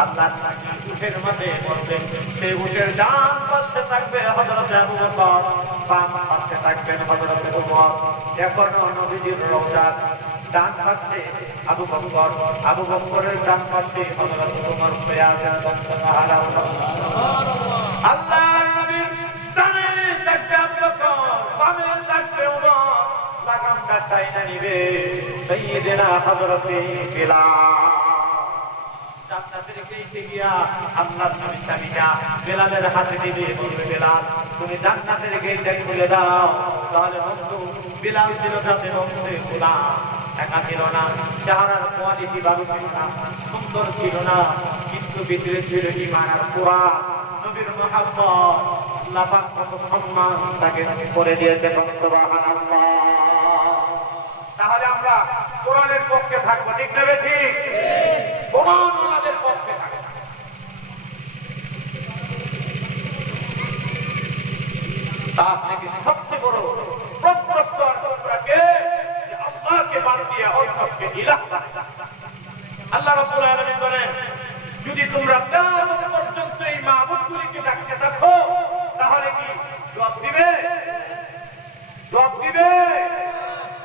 আল্লাহর নবী উটের মধ্যে বসবেন, সেই উটের ডান পাশে থাকবে হযরত আবু বকর, বাম পাশে থাকবেন হযরত ওমর। এখনো নবীজির রওজা ডান পাশে আবু বকর, আবু বকরের ডান পাশে হযরত ওমর শুয়ে আছেন। আল্লাহর নবীর ডানে থাকবে আবু বকর, বামে থাকবে ওমর, লাগামটা টাইনা নিবে সাইয়্যিদিনা হযরত বিলাল। জান্নাতের গেটে গিয়া আল্লাহর নবী চাবিটা বিলালের হাতে দিবে, বলবে বিলাল তুমি জান্নাতের গেটটা খুলে দাও। তাহলে বন্ধু বিলাল ছিল যাতে বন্ধু গোলাম, একা ছিল না, চেহারার কোয়ালিটি ভালো ছিল না, সুন্দর ছিল না, কিন্তু ভিতরে ছিল ঈমান আর কুরআন, নবীর মুহাব্বত। আল্লাহ পাক কত সম্মান তাকে করে দিয়েছে, সুবহানাল্লাহ। তাহলে আমরা কোরআনের পক্ষে থাকবো, ঠিক না ঠিক? কোরআন ওনাদের পক্ষে থাকবে। তার থেকে সবচেয়ে বড় প্রশ্ন তোমরাকে যে আল্লাহকে বাদ দিয়ে অন্যকে ইলাহ বানায়। আল্লাহ রাব্বুল আলামিন বলেন যদি তোমরা কিয়ামত পর্যন্ত এই মাবুদগুলিকে ডাকতে থাকো তাহলে কি জবাব দিবে? জবাব দিবে?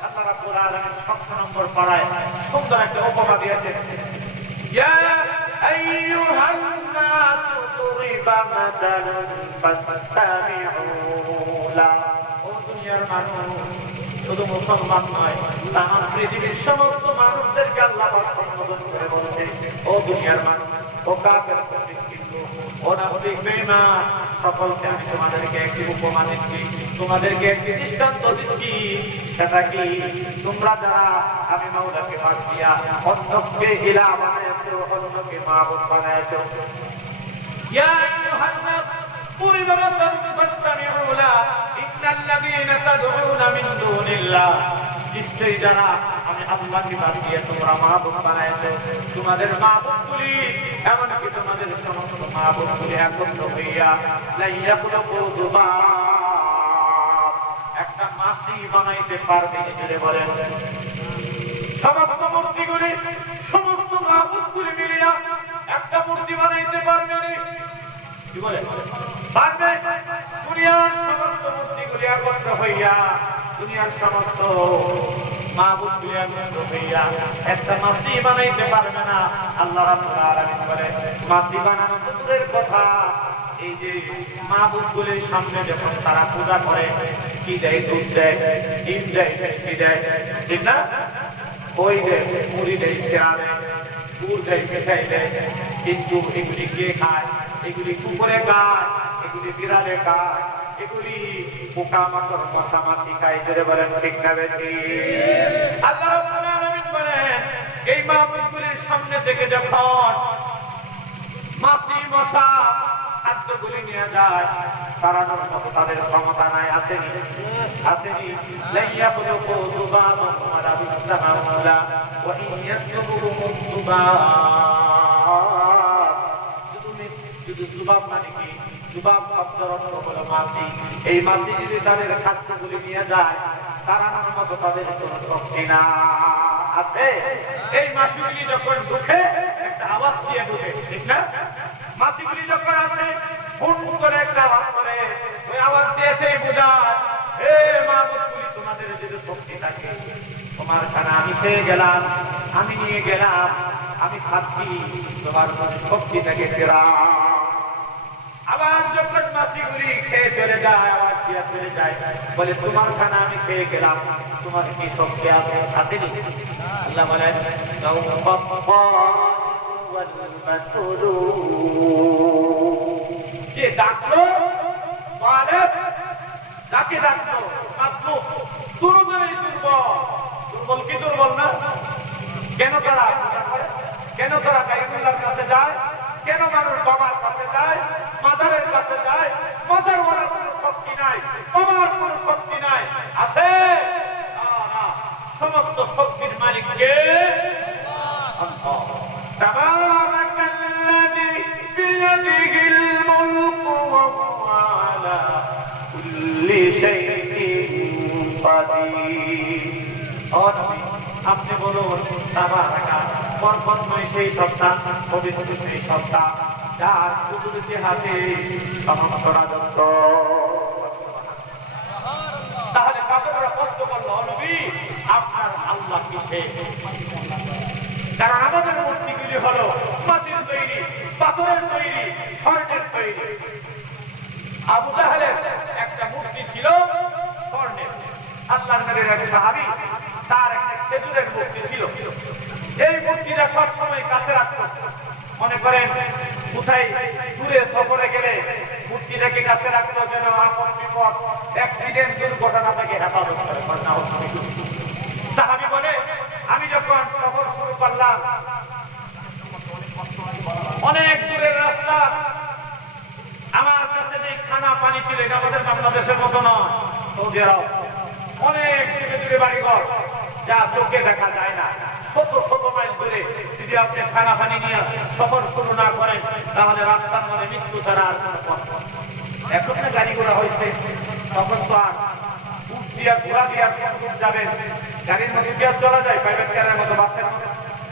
আল্লাহ রাব্বুল আলামিন 7 নম্বর পারায় সুন্দর একটা উপমা দিয়েছেন। ইয়া আইয়ুহান নাসু দুরিবা মাতালান ফাসতামিউ লাহু। ও দুনিয়ার মানুষ, শুধু মুসলমান নয়, তামাম পৃথিবীর সমস্ত মানুষদেরকে আল্লাহ সম্বোধন করে বলছে, ও দুনিয়ার মানুষ, ও কাফের কিন্তু ও নাস্তিক বেঈমান, সকলকে আমি তোমাদেরকে একটি উপমা দিচ্ছি, তোমাদেরকে একটি দৃষ্টান্ত দিচ্ছি। সেটা কি? তোমরা যারা আমি মাওলাকে বাদ দিয়া অন্যকে ইলাহ বানাইছো, অন্যকে মাবুদ বানাইছো, ইয়া আইয়ুহান নাস কুরিবা মাতালান ফাসতামিউ লাহু ইন্নাল্লাযীনা তাদউনা মিন দুনিল্লাহ। নিশ্চয়ই যারা আমি আল্লাহকে বাদ দিয়ে তোমরা মাবুদ বানাইছো, তোমাদের মাবুদগুলি এমনকি তোমাদের সমস্ত মাবুদগুলি একত্র হইয়া লা ইয়াখলুকু যুবাব, একটা মাছি বানাইতে পারবে বলে বলেন। সমস্ত মূর্তিগুলি, সমস্ত মাবুদগুলি মিলিয়া একটা মূর্তি বানাইতে পারবে না, কি বলে? পারবে? দুনিয়ার সমস্ত মূর্তিগুলি একত্র হইয়া, দুনিয়ার সমস্ত মাবুদগুলি একত্র হইয়া একটা মাছি বানাইতে পারবে না। আল্লাহ রাব্বুল আলামিন বলে মাছি বানানো তো দূরের কথা, এই যে মাবুদগুলির সামনে যখন তারা পূজা করে কি দেয়? দুধ দেয়, ডিম দেয়, মিষ্টি দেয়, ঠিক না? ওই যে মুড়ি দেয়, চেরা দেয়, গুড় দেয়, মিঠাই দেয়, কিন্তু এগুলি কে খায়? এগুলি কুকুরে খায়, এগুলি বিড়ালে খায়, এগুলি পোকামাকড় মশা মাছি খায়। ধরে বলেন ঠিক না বেশি? আল্লাহ রাব্বুল আলামিন বলেন এই মাবুদগুলির সামনে থেকে যখন মাছি মশা খাদ্যগুলি নিয়ে যায়, তাড়ানোর মতো তাদের ক্ষমতা নাই। আসেনি? আসেনি? লাইয়া খুলুকু যুবাবান ওয়ালা বিসসামাউ লাহু ওয়া ইন ইয়াসলুবুহুম যুবাব। শুধু যুবাব মানে কি? যুবাব শব্দের অর্থ হলো মাছি। এই মাছি যদি তাদের খাদ্যগুলি নিয়ে যায়, তাড়ানোর মতো তাদের কোনো শক্তি না আছে। এই মাছিগুলি যখন ঢুকে একটা আওয়াজ দিয়ে ঢুকে, ঠিক না? মাছিগুলি যখন আসে ফোন করে একটা আওয়াজ করে, ওই আওয়াজ দিয়েছেই বোঝায় হে মাবুদগুলি তোমাদের যদি শক্তি থাকে, তোমার খানা আমি পেয়ে গেলাম, আমি নিয়ে গেলাম, আমি খাচ্ছি, তোমার শক্তি থেকে ফেরা। আবার যখন মাছিগুলি খেয়ে চলে যায়, আবার দিয়া চলে যায়, বলে তোমার খানা আমি খেয়ে গেলাম, তোমার কি শক্তি আছে? আসেনি? আল্লাহ বলেন যে ডাকলো যাকে ডাকলো মাতলুব দুর্বলই দুর্বল। দুর্বল কি দুর্বল না? কেন তারা পূজা করে? কেন তারা বাইতুল্লাহর কাছে যায়? কেন মানুষ বাবার কাছে যায়, মাজারের কাছে যায়? মাজার ওয়ালার কোনো শক্তি নাই, বাবার কোনো শক্তি নাই। আছে কুল্লি শাইইন কাদির। আপনি বলুন তাবারাকা, বরকতময় সেই সত্তা, পবিত্র সেই সত্তা, যার কুদরতি হাতে সমস্ত রাজত্ব। তাহলে কাফেররা প্রশ্ন করল, নবী আপনার আল্লাহ কিসে? কারণ আমাদের মূর্তিগুলি হলো মাটির তৈরি, পাথরের তৈরি, স্বর্ণের তৈরি। আবু জাহেলের একটা মূর্তি ছিল স্বর্ণের। আল্লাহর নবীর এক সাহাবী, তার একটা খেজুরের মূর্তি ছিল। এই মূর্তিটা সবসময় কাছে রাখত। মনে করেন কোথায় দূরে সফরে গেলে মূর্তি রেখে কাছে রাখতো, যেন আপদ বিপদ অ্যাক্সিডেন্ট দুর্ঘটনা থেকে হেফাজত করে। সাহাবী বলে, আমি যখন সফর শুরু করলাম, অনেক দূরের রাস্তা, আমার কাছে যে খানা পানি ছিল, এটা আমাদের বাংলাদেশের মতো নয়, সৌদি আরব অনেক দূরে দূরে বাড়িঘর, যা চোখে দেখা যায় না। শত শত মাইল দূরে যদি আপনি খানা পানি নিয়ে সফর শুরু না করেন, তাহলে রাস্তার মধ্যে মৃত্যু ছাড়া আর কোনো পথ নেই। এখন না গাড়ি ঘোড়া হয়েছে, তখন তো আর উঠ দিয়া ঘোড়া দিয়া দূর যাবেন, গাড়ির মধ্যে কি আর চলা যায়? প্রাইভেট কারের মতো, বাসের মতো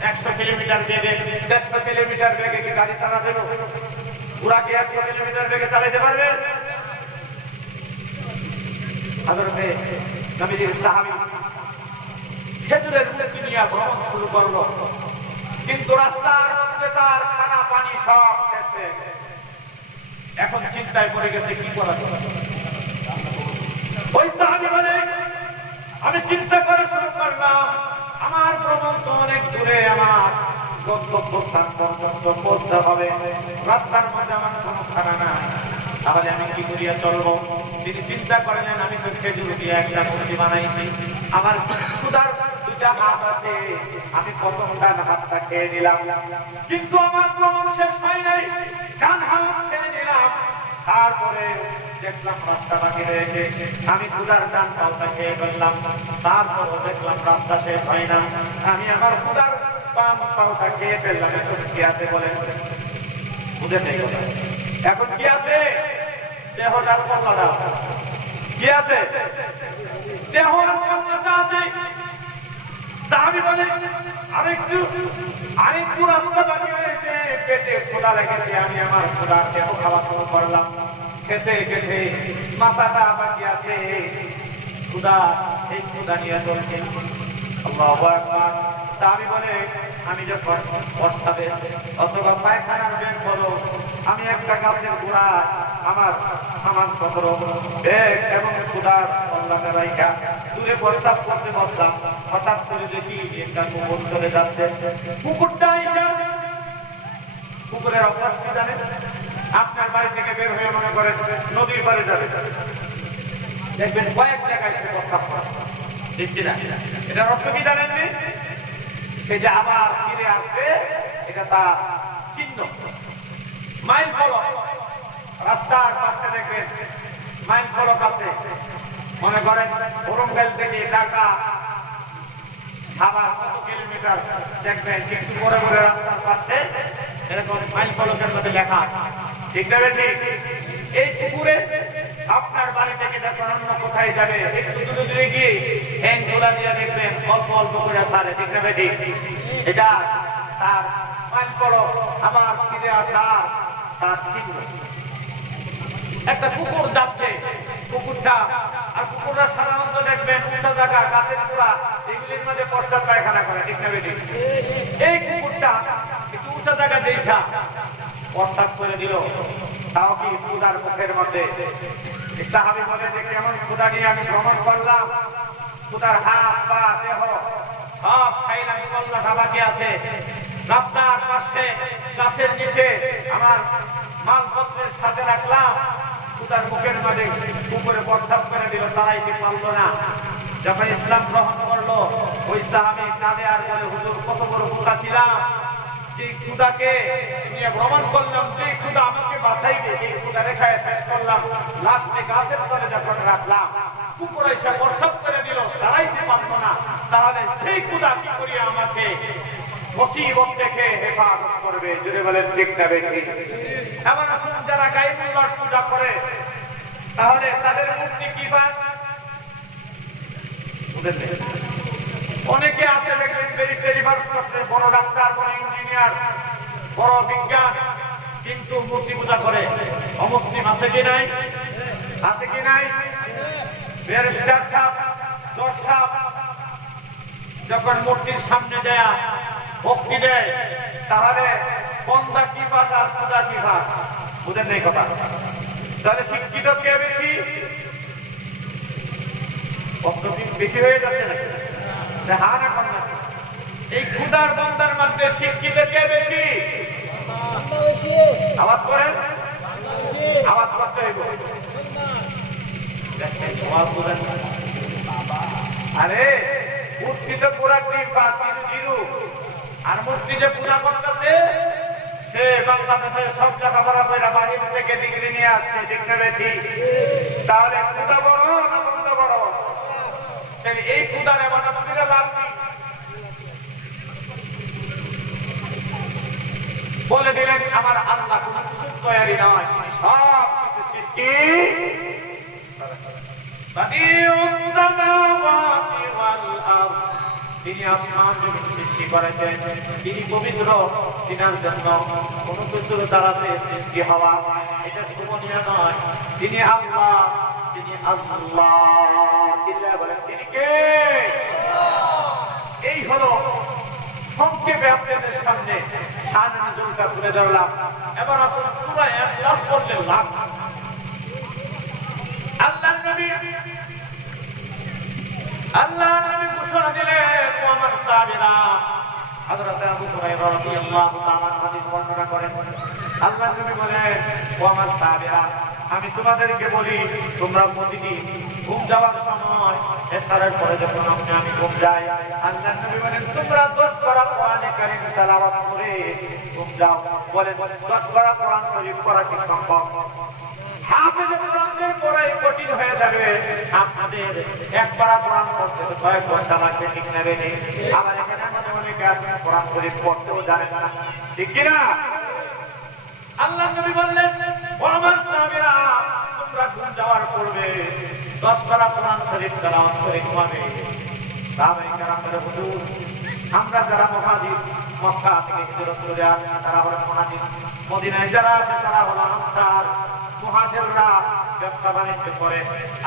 100 কিলোমিটার বেগে, 150 কিলোমিটার বেগে কি গাড়ি চালা যাবে? ঘোড়া কি 100 কিলোমিটার বেগে চালাইতে পারবে? হযরতে নবীর সাহাবী খেজুরের মূর্তি নিয়ে ভ্রমণ শুরু করলো, কিন্তু রাস্তার মধ্যে তার খানা পানি সব শেষে। এখন চিন্তায় পড়ে গেছে, কি করা যাবে? ওই সাহাবী বলে, আমি চিন্তা করে শুরু করলাম, আমার ভ্রমণ তো অনেক দূরে, আমার গন্তব্যস্থান পর্যন্ত পৌঁছতে হবে, রাস্তার মধ্যে আমার কোনো খানা নাই, তাহলে আমি কি করিয়া চলবো? তিনি চিন্তা করলেন, আমি তো খেজুর দিয়ে একটা মূর্তি বানাইছি, আমার ক্ষুধার দুইটা হাত আছে, আমি প্রথম ডান হাতটা খেয়ে নিলাম, কিন্তু আমার ভ্রমণ শেষ হয় নাই, ডান হাত খেয়ে নিলাম, তারপরে দেখলাম রাস্তা বাকি রয়েছে, আমি ক্ষুধার ডান পাওটা খেয়ে ফেললাম, তারপরও দেখলাম রাস্তা শেষ হয় না, আমি আমার ক্ষুধার বাম পাওটা খেয়ে ফেললাম। এখন কি আছে বলেন? বুঝে নেই। এখন কি আছে? দেহটার পাল্লাটা কি আছে? দেহর পাল্লাটা আছে। সাহাবী বলে, আরেকটু রাস্তা বাকি রয়েছে, পেটে ক্ষুধা লেগেছে, আমি আমার ক্ষুধার দেহ খাওয়া শুরু করলাম, খেতে খেতে মাথাটা বাকি আছে, ক্ষুধা, এই ক্ষুধা নিয়ে চলছে। আল্লাহু আকবার। সাহাবী বলে, আমি যখন প্রস্তাবে অথবা পায়খানার বেগ হলো, আমি একটা গাছের গোড়া আমার সামান পত্র ব্যাগ এবং ক্ষুধার কল্যাণে রাইখা দূরে প্রস্তাব করতে বসলাম, হঠাৎ করে দেখি একটা কুকুর চলে যাচ্ছে। কুকুরটা কুকুরের অভ্যাস কি জানেন? আপনার বাড়ি থেকে বের হয়ে মনে করেন নদীর পাড়ে যাবে, দেখবেন কয়েক জায়গায় সে প্রস্তাব করে, দেখছি না? এটার অর্থ কি জানেননি? সে যে আবার ফিরে আসবে, এটা তার চিহ্ন। মাইল ফলক রাস্তার পাশে দেখবেন, মাইল ফলক আছে, মনে করেন বরঙ্গাইল থেকে ঢাকা আবার কত কিলোমিটার, দেখবেন একটু পরে পরে রাস্তার পাশে এরকম মাইল ফলকের মধ্যে লেখা, ঠিক না? এই পুকুরে আপনার বাড়ি থেকে যখন অন্য কোথায় যাবে, একটু দূরে দূরে গিয়ে হ্যাং খোলা দিয়ে দেখবেন অল্প অল্প করে সারে, ঠিক না? এটা তার মাইল ফলক, আবার ফিরে আসার তার চিহ্ন। একটা কুকুর যাচ্ছে, কুকুরটা আর কুকুররা সাধারণত দেখবেন উঁচা জায়গা, গাছের গোড়া, এগুলির মধ্যে প্রস্তাব পায়খানা করে, ঠিক না? এই কুকুরটা একটু উঁচা জায়গা দেখা প্রস্তাব করে দিল, তাও কি ক্ষুধার মুখের মধ্যে। সাহাবী বলে যে, কেমন ক্ষুধা নিয়ে আমি ভ্রমণ করলাম, ক্ষুধার হাত পা দেহ সব খাইলাম, কল্লা বাকি আছে, রাস্তার পাশে গাছের নিচে আমার মালপত্রের সাথে রাখলাম, ক্ষুধার মুখের মধ্যে কুকুরে প্রস্তাব করে দিল, তারাইতে পারল না। যখন ইসলাম গ্রহণ করলো, ওই সাহাবী কাঁদে আর বলে, হুজুর কত বড় ক্ষুধা ছিলাম, যে ক্ষুধাকে নিয়ে ভ্রমণ করলাম, যে ক্ষুধা আমাকে বাঁচাইবে, এই ক্ষুধা রেখায় শেষ করলাম, লাস্টে গাছের তলে যখন রাখলাম, কুকুর এসে প্রস্তাব করে দিল, দাঁড়াইতে পারল না, তাহলে সেই ক্ষুধা কি করিয়া আমাকে মুসিবত থেকে হেফাজত করবে? জুড়ে বলেন ঠিক না? বেশি এমন আসুন যারা গায়বুল্লাহর পূজা করে, তাহলে তাদের মূর্তি কি পাস? অনেকে আছে দেখবেন রিভার্স করছে, বড় ডাক্তার, বড় ইঞ্জিনিয়ার, বড় বিজ্ঞান, কিন্তু মূর্তি পূজা করে। অমুসলিম আছে কি নাই? আছে কি নাই? ব্যারিস্টার সাহেব, জজ সাহেব যখন মূর্তির সামনে দেয়া ভক্তি দেয়, তাহলে বন্দা কি ভাস আর পূজা কি ভাস? বুঝেন এই কথা? তাহলে শিক্ষিত কে বেশি? বেশি হয়ে যাচ্ছে না? হা না কর না। এই ক্ষুদার বন্দার মধ্যে শিক্ষিত কে বেশি? আওয়াজ করেন, আওয়াজ করতে হইব। আরে মূর্তি তো পুরা টিপা জিরু, আর মূর্তি যে পূজা করতেছে সে বাংলাদেশের সব লেখাপড়া করে বাহির থেকে ডিগ্রি নিয়ে আসছে, ডিগ্রি ঠিক। তাহলে পূজা বড় না বন্ধ বড়? এই পূজার এবাদত করে লাভ কি? বলে দিলেন আমার আল্লাহ কোন কিছু তৈরি নয়, সব কিছু সৃষ্টি। তিনি আসমান জমিন সৃষ্টি করেছেন, তিনি পবিত্র, তিনার জন্য কোন কিছুর দ্বারাতে সৃষ্টি হওয়া এটা শোভনীয় নয়। তিনি আল্লাহ, তিনি আল্লাহ। বলেন তিনি কে? এই হলো সংক্ষেপে আপনাদের সামনে শান নজুলটা তুলে ধরলাম। এবার আপনারা সূরা ইখলাস পড়লে লাভ। আল্লাহর নবী ঘোষণা দিলেন, ও আমার সাহাবীরা, হযরত আবু হুরায়রা রাদিয়াল্লাহু তাআলা হাদিস বর্ণনা করেন, আল্লাহর নবী বলেন, ও আমার সাহাবীরা, আমি তোমাদেরকে বলি, তোমরা প্রতিদিন ঘুম যাওয়ার সময় এশারের পরে যখন আমি ঘুম যাই, আল্লাহর নবী বলেন তোমরা 10 পারা কোরআনে কারীম তেলাওয়াত করে ঘুম যাও। বলেন 10 পারা কোরআন শরীফ পড়া কি সম্ভব? হাফেজ কোরআনের পড়াই কঠিন হয়ে যাবে। আপনাদের 1 পারা কোরআন পড়তে তো কয়েক ঘন্টা লাগবে, ঠিক না? আবার এখানে আমাদের অনেকে আছেন কোরআন শরীফ পড়তেও জানেন না, ঠিক কিনা? আল্লাহর নবী বললেন, ও আমার সাহাবীরা, তোমরা ঘুম যাওয়ার পূর্বে 10 পারা কোরআন শরীফ তেলাওয়াত করে ঘুমাবে। সাহাবায়ে কেরাম বলে, হুজুর, আমরা যারা মুহাজির, মক্কা থেকে হিজরত করে আসি তারা হলো মুহাজির, মদিনায় যারা আছে তারা হলো আনসার। মুহাজিররা ব্যবসা বাণিজ্য করে,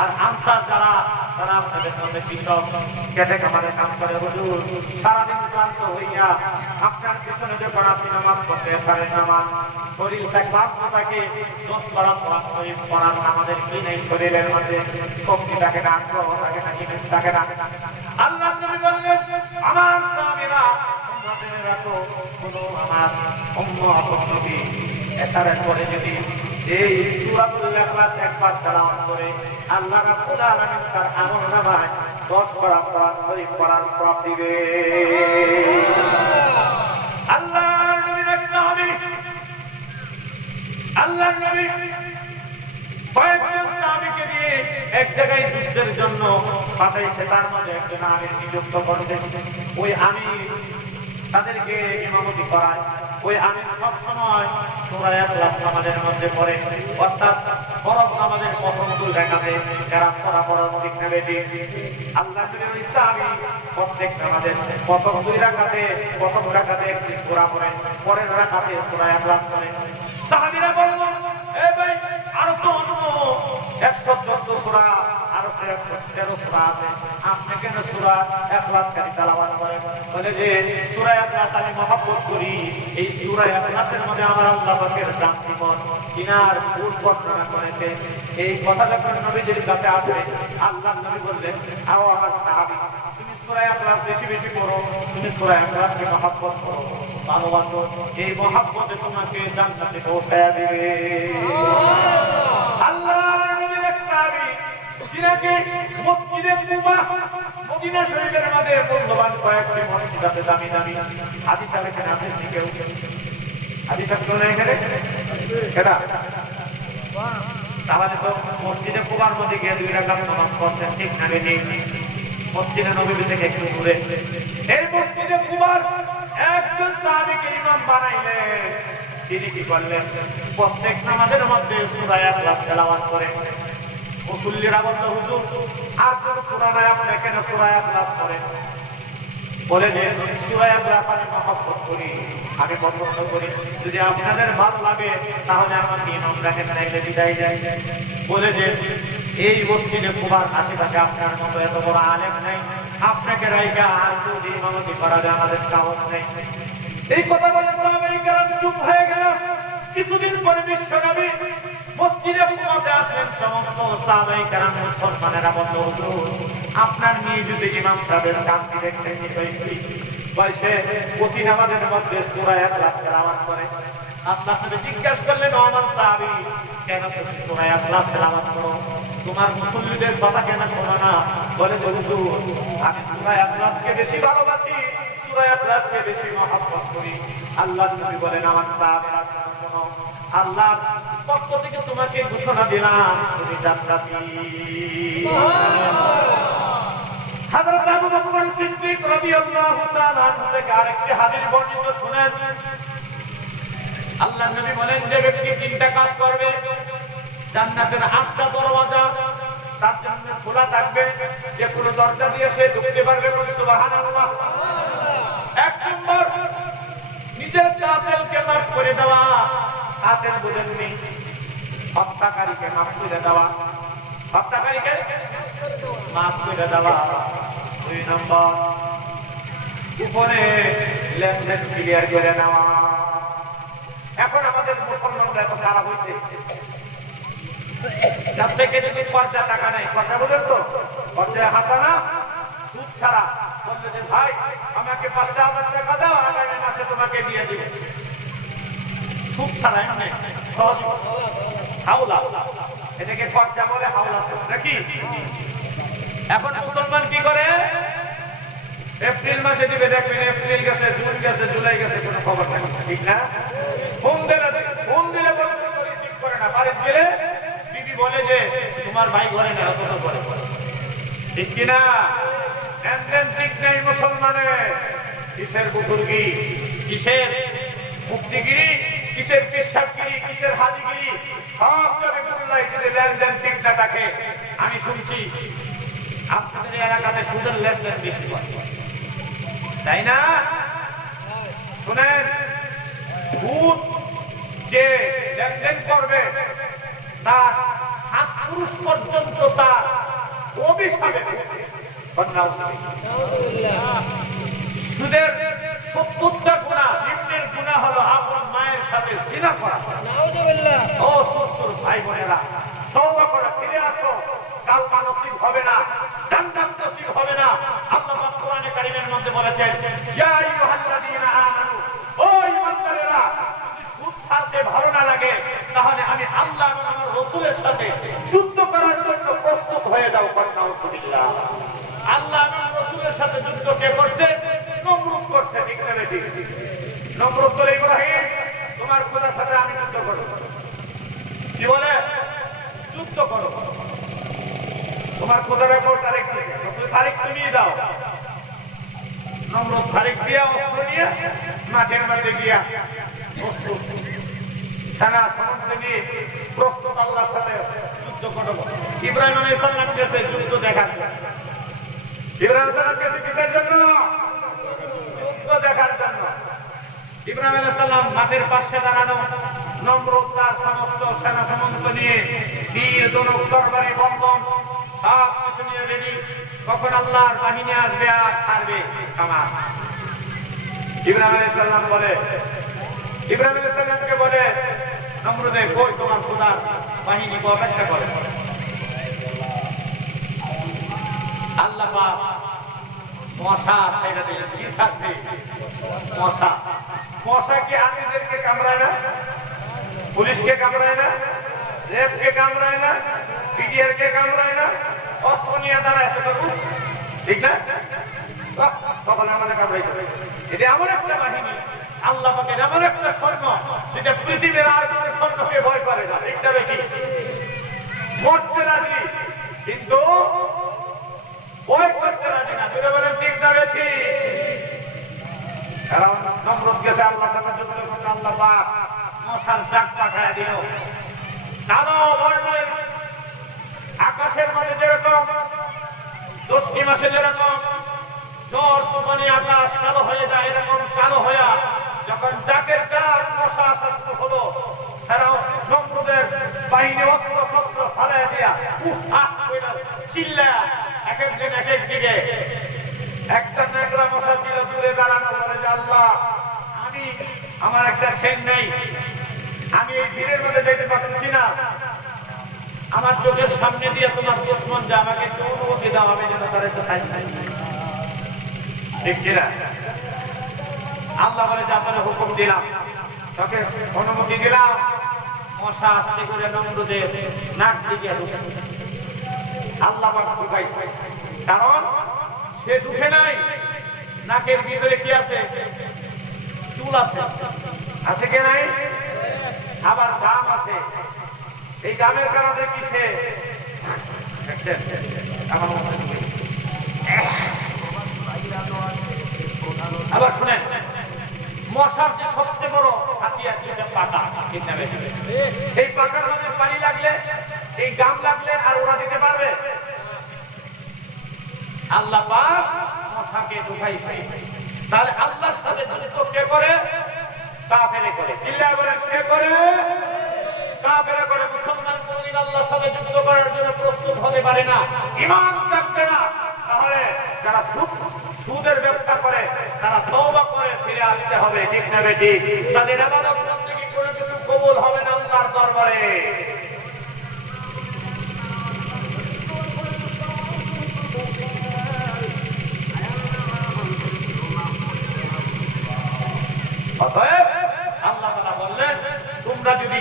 আর আনসার যারা, তারা আপনাদের মধ্যে কৃষক, খেটে খামারে কাজ করে। হুজুর, সারাদিন ক্লান্ত হইয়া আপনার পিছনে যখন আসি নামাজ পড়তে, এশারের নামাজ, শরীরটা ক্লান্ত থাকে, 10 পারা কোরআন শরীফ পড়ার আমাদের কি নেই? শরীরের মধ্যে শক্তি থাকে না, আগ্রহ থাকে না, জিনিস থাকে না। আল্লাহর নবী বললেন, আমার সাহাবীরা, তোমরা জেনে রাখো, শুনো আমার উম্মত নবী এশারের পরে যদি এই সূরাতুল ইখলাস একবার তেলাওয়াত করে, আল্লাহ রাব্বুল আলামিন তার আমলনামায় 10 পারা কোরআন শরীফ পড়ার সওয়াব দিবে। আল্লাহর নবীর একটা হবে, আল্লাহর নবী কয়েকজন সাহাবীকে দিয়ে এক জায়গায় যুদ্ধের জন্য পাঠাইছে, তার মধ্যে একজন আমির নিযুক্ত করতেন। ওই আমির তাদেরকে ইমামতি করায়। ওই আমির সবসময় সূরা ইখলাস নামাজের মধ্যে পড়ে, অর্থাৎ ফরজ নামাজের প্রথম 2 রাকাতে যারা পড়া ফরজ ঠিক নেবে। আল্লাহর নবীর ওই সাহাবী প্রত্যেক নামাজের প্রথম 2 রাকাতে, প্রথম রাকাতে একটি সূরা পড়েন, পরের রাকাতে সূরা ইখলাস পড়েন। সাহাবীরা বলল, এ ভাই, আরো তো অন্য 114 সূরা, আরো 113 সূরা আছে, আপনি কেন সূরা ইখলাস খালি তেলাওয়াত করেন? বলে যে সূরা ইখলাস আমি মহব্বত করি, এই সূরা ইখলাসের মধ্যে আমার আল্লাহ পাকের দান জীবন কিনার ভুল বর্ণনা করেছে। এই কথা যখন নবীজির কাছে আসে, আল্লাহর নবী বললেন, আও আমার সাহাবী, তুমি সূরা ইখলাস বেশি বেশি পড়ো, তুমি সূরা ইখলাসকে মহব্বত করো, ভালোবাসো, এই মহব্বতে তোমাকে জান্নাতে পৌঁছায়া দিবে। আল্লাহর নবীর এক সাহাবী যিনাকে মসজিদে কুবা, মদিনা শরীফের মধ্যে মূল্যবান কয়েকটি মসজিদ আছে, দামি দামি হাদিস এখানে আছে, কেউ হাদিস আছে না এখানে? এটা তাহলে তো মসজিদে কুবার মধ্যে গিয়ে 2 রাকাত নামাজ পড়তেন, ঠিক না? মসজিদে নববী থেকে একটু দূরে এই মসজিদে কুবার একজন সাহাবীকে ইমাম বানাইলেন। তিনি কি করলেন? প্রত্যেক নামাজের মধ্যে সূরা ইখলাস তেলাওয়াত করেন। মুসল্লিরা বলল, হুজুর আর কোন সূরা নাই, আপনি কেন সূরা ইখলাস পড়েন? বলে যে সূরা ইখলাস আমি মহব্বত করি, আমি পছন্দ করি, যদি আপনাদের ভালো লাগে তাহলে আমাকে ইমাম রাখেন, নাইলে বিদায় যায়। বলে যে এই মসজিদে কুবার আশেপাশে আপনার মতো এত বড় আলেম নাই, আপনাকে রাইগা আর যদি ইমামতি করা যায় আমাদের সাহস নেই। এই কথা বলে সাহাবায়ে কেরাম চুপ হয়ে গেল। কিছুদিন পরে বিশ্বনবী মসজিদে কুবাতে আসলেন। সমস্ত সাহাবায়ে কেরাম মুসলমানেরা বলল, হুজুর আপনার নিয়ে যদি ইমাম সাহেবের শান্তি দেখতে বিষয় কি? বলছে প্রতি নামাজের মধ্যে সূরা ইখলাস তেলাওয়াত করে। আল্লাহ নবী জিজ্ঞাসা করলেন, ও আমার সাহাবী, কেন তুমি সূরা ইখলাস তেলাওয়াত করো? তোমার মুসল্লিদের কথা কেন শোনো না? বলে, হুজুর আমি সূরা ইখলাসকে বেশি ভালোবাসি, সূরা ইখলাসকে বেশি মহব্বত করি। আল্লাহ নবী বলেন, আমার সাহাবীরা শোনো, আল্লাহর পক্ষ থেকে তোমাকে ঘোষণা দিলাম, তুমি জান্নাতি। হযরত আবু বকর সিদ্দিক রাদিয়াল্লাহু তাআলা আনহু থেকে আরেকটি হাদিস বর্ণিত শুনেন। আল্লাহর নবী বলেন, যে ব্যক্তি তিনটা কাজ করবে, জান্নাতের 8টা দরওয়াজা তার জন্য খোলা থাকবে, যে কোনো দরজা দিয়ে সে ঢুকতে পারবে। সুবহানাল্লাহ। 1 নম্বর, নিজের কাতিলকে মাফ করে দেওয়া। কাতিল বুঝেননি, হত্যাকারীকে মাফ করে দেওয়া, হত্যাকারীকে মাফ করে দেওয়া। 2 নম্বর, উপরে লেনদেন ক্লিয়ার করে নেওয়া। এখন আমাদের মুসলমানরা এত খারাপ হয়েছে, যার থেকে যদি কর্জা টাকা নেই, কর্জা বুঝেন তো, কর্জায় হাসানা সুদ ছাড়া, বললে যে ভাই আমাকে 5,000 টাকা দাও, আগামী মাসে তোমাকে দিয়ে দিব, সুদ ছাড়া এমনি সহজ হাওলা, এটাকে কর্জা বলে, হাওলা নাকি? এখন মুসলমান কি করে? এপ্রিল মাসে দিবে, দেখবেন এপ্রিল গেছে, জুন গেছে, জুলাই গেছে, কোনো খবর নেই, ঠিক না? ফোন দিলে বলে রিসিভ করে না, বাড়িতে গেলে বিবি বলে যে তোমার ভাই ঘরে নেই, অত করে, ঠিক কিনা? লেনদেন ঠিক নেই মুসলমানের। কিসের বুজুর্গি, কিসের মুক্তিগিরি, কিসের পেশাবগিরি, কিসের হাজিগিরি, সব যাবে গুল্লাই যদি লেনদেন ঠিক না থাকে। আমি শুনছি আপনাদের এলাকাতে সুদের লেনদেন বেশি হয়, তাই না? শুনেন, সুদ যে লেনদেন করবে তার 7 পুরুষ পর্যন্ত তার অভিশাপে সুদের 70টা গুনাহ, নিম্নের গুনাহ হলো আপন মায়ের সাথে জিনা করা। ও সুদখোর ভাই বোনেরা, তওবা করে ফিরে আসো, কালমা নসিব হবে না, জান্নাত নসিব হবে না। আল্লাহ পাক কোরআনে কারীমের মধ্যে বলেছেন, ইয়া আইয়ুহাল্লাযীনা আমানু, ও ঈমানদারেরা, যদি সুদ ছাড়তে ভালো না লাগে তাহলে আমি আল্লাহ এবং আমার রাসূলের সাথে যুদ্ধ করার জন্য প্রস্তুত হয়ে যাও। নাউযুবিল্লাহ। আল্লাহ এবং রাসূলের সাথে যুদ্ধ কে করছে? নমরুদ করছে, ঠিক না বেঠিক? নমরুদ বলে, ইব্রাহিম তোমার খোদার সাথে আমি যুদ্ধ করব। কি বলে? যুদ্ধ করো, তোমার খোদার উপর তারিখ দিবে, তারিখ তুমি দাও। নমরুদ তারিখ দিয়া অস্ত্র নিয়ে মাঠের মধ্যে গিয়া সেনা সমস্ত নিয়ে প্রস্তুত আল্লাহর সাথে যুদ্ধ করব। ইব্রাহিম আলাইহিস সালাম গেছে যুদ্ধ দেখার জন্য। ইব্রাহিম সালাম গেছে কিসের জন্য? যুদ্ধ দেখার জন্য। ইব্রাহিম আলাইহিস সালাম মাঠের পাশে দাঁড়ানো, নমরুদ তার সমস্ত সেনা সমন্ত নিয়ে তীর, ধনুক, তরবারি, বন্ধন সব কিছু নিয়ে রেডি। কখন আল্লাহর বাহিনী আসবে আর ছাড়বে আমার। ইব্রাহিম আলাইহিস সালাম বলে, ইব্রাহিম আলাইহিস সালামকে বলে, নমরুদে কই তোমার খোদার বাহিনী অপেক্ষা করে। আল্লাহ পাক মশা ছেড়ে দিলেন। কি থাকবে? মশা। মশা কি আর্মিদেরকে কামড়ায় না? পুলিশকে কামড়ায় না? রেপকে কামড়ায় না? বিডিআরকে কামড়ায় না? অস্ত্র নিয়ে দাঁড়ায়, ঠিক না? তখন আমাদের কামড়াইতে, এটা এমন একটা বাহিনী, আল্লাহ পাকের এমন একটা সৈন্য যেটা পৃথিবীর আর কোনো সৈন্যকে ভয় করে না, ঠিক না বেশি? মরতে রাজি কিন্তু ভয় করতে রাজি না, যদি বলেন ঠিক না বেশি? কারণ নমরুদ গেছে আল্লাহর সাথে যুদ্ধ করতে, আল্লাহ পাক মশার জাক পাঠায় দিল। কালো বর্ণের আকাশের মধ্যে যেরকম 10টি মাসে যেরকম ঝড় তুফানি আকাশ কালো হয়ে যায়, এরকম কালো হইয়া যখন ডাকের ডাক মশা শাস্ত্র হলো, তারাও নমরুদের বাহিনী অস্ত্র শস্ত্র ফালাই দিয়া চিল্লা এক একদিন এক এক দিকে একটা নেকড়া মশা ছিল দূরে দাঁড়ানো, বলে যে আল্লাহ আমি আমার একটা ঠেং নেই, আমি এই ভিড়ের মধ্যে যেতে পারছি না, আমার চোখের সামনে দিয়ে তোমার দুশমন যা, আমাকে একটু অনুমতি দাও, আমি যেন তার একটু খাই। ঠিক কিনা? আল্লাহ বলে যে আপনার হুকুম দিলাম, তোকে অনুমতি দিলাম, মশা আস্তে করে নমরুদের নাক দিকে ঢুকে। আল্লাহ ঢুকাই, কারণ সে ঢুকে নাই, নাকের ভিতরে কি আছে? চুল আছে, আছে কি নাই? আবার গাম আছে, এই গামের কারণে কি সে আবার শুনেন, মশার যে সবচেয়ে বড় হাতিয়ার কি? পাকা। এই পাকার মধ্যে পানি লাগলে, এই গাম লাগলে আর ওরা দিতে পারবে? আল্লাহ পাক মশাকে ঢুকাইছে। তাহলে আল্লাহর সাথে যুদ্ধ কে করে? কাফেরে করে। চিল্লায় বলেন কে করে? কাফেরে করে। মুসলমান কোনদিন আল্লাহর সাথে যুদ্ধ করার জন্য প্রস্তুত হতে পারে না, ঈমান রাখবে না। তাহলে যারা সুদের ব্যবসা করে তারা তওবা করে ফিরে আসতে হবে। ঠিক না বেটি? তাদের ইবাদত বন্দেগী কোনো কিছু কবুল হবে না আল্লাহর দরবারে। অতএব আল্লাহ তাআলা বললেন, তোমরা যদি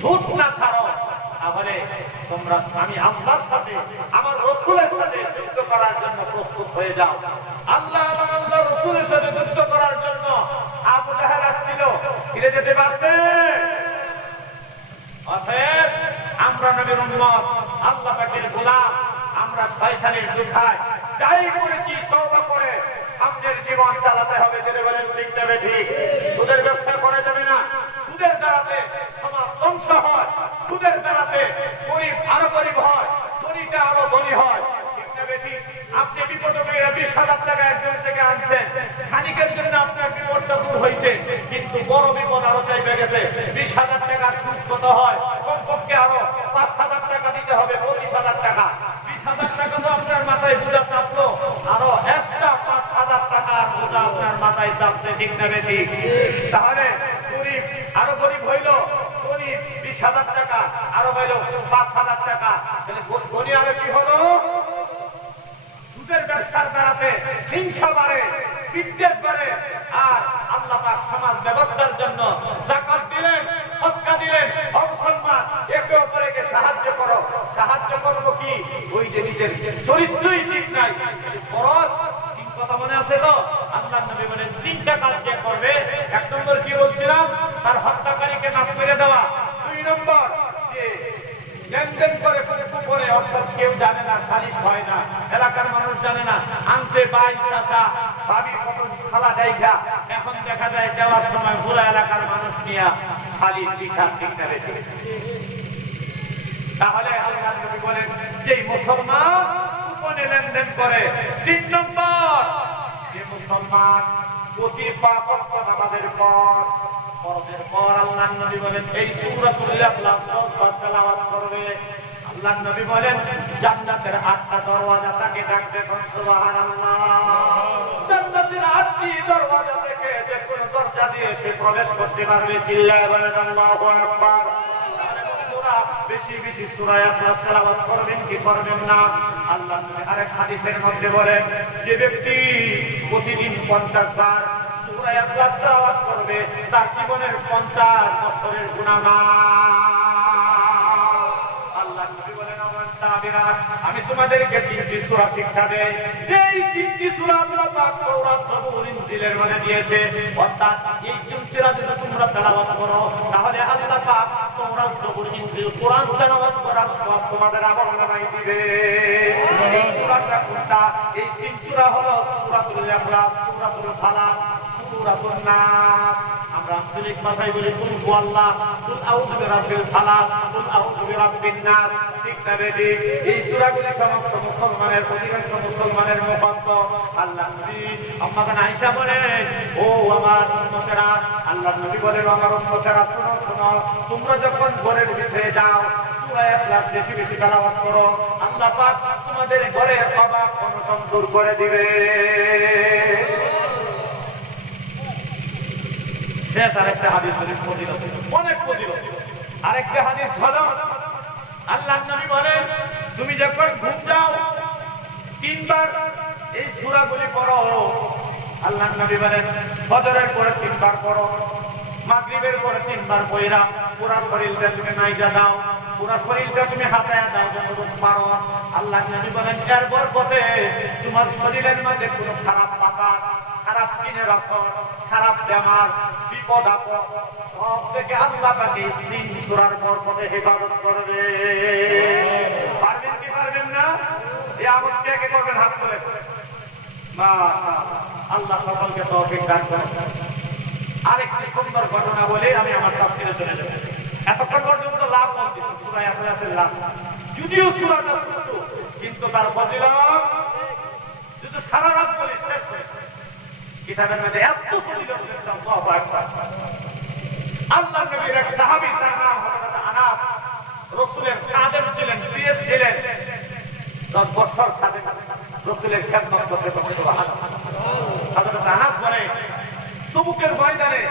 সুদ না ছাড়ো তাহলে তোমরা আমি আল্লাহর সাথে, আমার রাসূলের সাথে যুদ্ধ করার জন্য প্রস্তুত হয়ে যাও। আল্লাহ এবং আল্লাহ রাসূলের সাথে যুদ্ধ করার জন্য আবু জাহেল আসছিল, ফিরে যেতে পারবে? অতএব আমরা নবীর উম্মত, আল্লাহ পাকের গোলাম, আমরা শয়তানের দুধায় যাই করেছি তওবা করে সামনের জীবন চালাতে হবে। যেটা বলেন ঠিক যাবে ঠিক। সুদের ব্যবসা করা যাবে না। সুদের দ্বারাতে সমাজ ধ্বংস হয়, সুদের দ্বারাতে গরিব আরো গরিব হয়, ধনীটা আরো ধনী হয়। ঠিক যাবে ঠিক। আপনি বিপদে পড়ে 20,000 টাকা একজন থেকে আনছেন, খানিকের জন্য আপনার বিপদটা দূর হয়েছে, কিন্তু বড় বিপদ আরো চাইবে গেছে। 20,000 টাকার সুদ কত হয়? কমপক্ষে আরো 5,000 টাকা দিতে হবে, 25,000 টাকা। 20,000 টাকা তো আপনার মাথায় বোঝা চাপলো, আরো এক্সট্রা 5,000 টাকার বোঝা আপনার মাথায় চাপছে। ঠিক না বেশি? তাহলে গরিব আরো গরিব হইল, গরিব 20,000 টাকা, আরো হইল 5,000 টাকা। তাহলে গরিব আরো কি হলো? সুদের ব্যবসার দ্বারাতে হিংসা বাড়ে, বিদ্বেষ বাড়ে। আর আল্লাহ পাক সমাজ ব্যবস্থার জন্য যাকাত দিলেন, সদকা দিলেন, মুসলমান একে অপরকে সাহায্য করো। সাহায্য করবো কি? ওই যে নিজের চরিত্রই ঠিক নাই, ফরজ তিন কথা মনে আছে তো? আল্লাহর নবী বলেন 3টা কাজ যে করবে। 1 নম্বর কি বলছিলাম? তার হত্যাকারীকে মাফ করে দেওয়া। 2 নম্বর যে লেনদেন করে করে, অর্থাৎ কেউ জানে না, সালিশ হয় না, এলাকার মানুষ জানে না, আনতে বাই চাচা ভাবি কত খালা জায়গা, এখন দেখা যায় যাওয়ার সময় পুরো এলাকার মানুষ নিয়ে সালিশ বিচার ঠিক রেখে। তাহলে আল্লাহর নবী বলেন যে মুসলমান গোপনে লেনদেন করে। 3 নম্বর, যে মুসলমান প্রতি পাঁচ ওয়াক্ত নামাজের পর, ফরজের পর আল্লাহর নবী বলেন এই সূরাতুল ইখলাস তেলাওয়াত করবে। আল্লাহর নবী বলেন জান্নাতের 8টা দরওয়াজা তাকে ডাকবে। সুবহানাল্লাহ। জান্নাতের 8টি দরওয়াজা থেকে যে কোনো দরজা দিয়ে সে প্রবেশ করতে পারবে। চিল্লায়ে বলেন আল্লাহু আকবার। বেশি বেশি সূরা ইখলাস তেলাওয়াত করবেন কি করবেন না? আল্লাহর নবী আরেক হাদিসের মধ্যে বলেন যে ব্যক্তি প্রতিদিন 50 বার সূরা ইখলাস তেলাওয়াত করবে, তার জীবনের 50 বছরের গুনাহ মাফ। আল্লাহর নবী বলেন আমার সাহাবীরা, আমি তোমাদেরকে 3টি সূরা শিক্ষা দেই। এই 3টি সূরা আল্লাহ পাক তাওরাত জবুর ইনজিলের মধ্যে দিয়েছে। অর্থাৎ এই 3 সূরা যদি তোমরা তেলাওয়াত করো তাহলে আল্লাহ পাক তাওরাত জবুর ইনজিল কোরআন তেলাওয়াত করার সওয়াব তোমাদের আমলনামায় দিবে। এই সূরাটা কোনটা? এই 3 সূরা হলো সূরাতুল ইখলাস, সূরাতুল ফালাক, সূরাতুন নাস। আমরা আঞ্চলিক ভাষায় বলি কুল হুয়াল্লাহ, কুল আউযু বিরাব্বিল ফালাক, কুল আউযু বিরাব্বিন নাস। ঠিক না বেটি? এই সূরাগুলি সমস্ত মুসলমানের, অধিকাংশ মুসলমানের মুখস্থ। আল্লাহ নবী আম্মা জান আয়েশা বলেন, ও আমার উম্মতেরা, আল্লাহ নবী বলেন, আমার উম্মতেরা শোনো শোনো, তোমরা যখন ঘরের ভিতরে যাও সূরা ইখলাস বেশি বেশি তেলাওয়াত করো, আল্লাহ পাক তোমাদের ঘরের অভাব অনটন দূর করে দিবে। শেষ আরেকটা হাদিস ফজিলত, অনেক ফজিলত। আরেকটা হাদিস হলো, আল্লাহ নবী বলেন, তুমি যখন ঘুম যাও 3 বার এই সূরাগুলি পড়ো। আল্লাহ নবী বলেন, ফজরের পরে 3 বার পড়ো, মাগরিবের পরে 3 বার পড়া, পুরা শরীরটা তুমি নাইজা দাও, পুরা শরীরটা তুমি হাতায়া দাও যতটুকু পারো। আল্লাহ নবী বলেন, এর বরকতে তোমার শরীরের মধ্যে কোনো খারাপ পাতা, খারাপ চিনে রাখো, খারাপ বেমার, বিপদ আপদ সব থেকে আল্লাহ পাকে 3 সূরার বরকতে হেফাজত করবে। পারবেন কি পারবেন না? এই আমল কে করবেন? হাত তুলে। মাশাআল্লাহ, আল্লাহ সকলকে তৌফিক দান করুন। আরেকটি সুন্দর ঘটনা বলে আমি আমার তাফসীরে চলে যাব। এতক্ষণ পর্যন্ত লাভ বলছি, সূরা ইখলাসের লাভ। যদিও সূরাটা ছোট, কিন্তু তার ফজিলত যদি সারা রাত বলি শেষ হয়ে যায়। কিতাবের মধ্যে এত ফজিলত রয়েছে, আল্লাহু আকবার। আল্লাহ নবীর এক সাহাবী, তার নাম হযরত আনাস, রাসূলের খাদেম ছিলেন, প্রিয় ছিলেন। 10 বছর খাদেম রাসূলের খেদমত করতে করতে সুবহানাল্লাহ। হযরত আনাস বলে, তবুকের ময়দানে,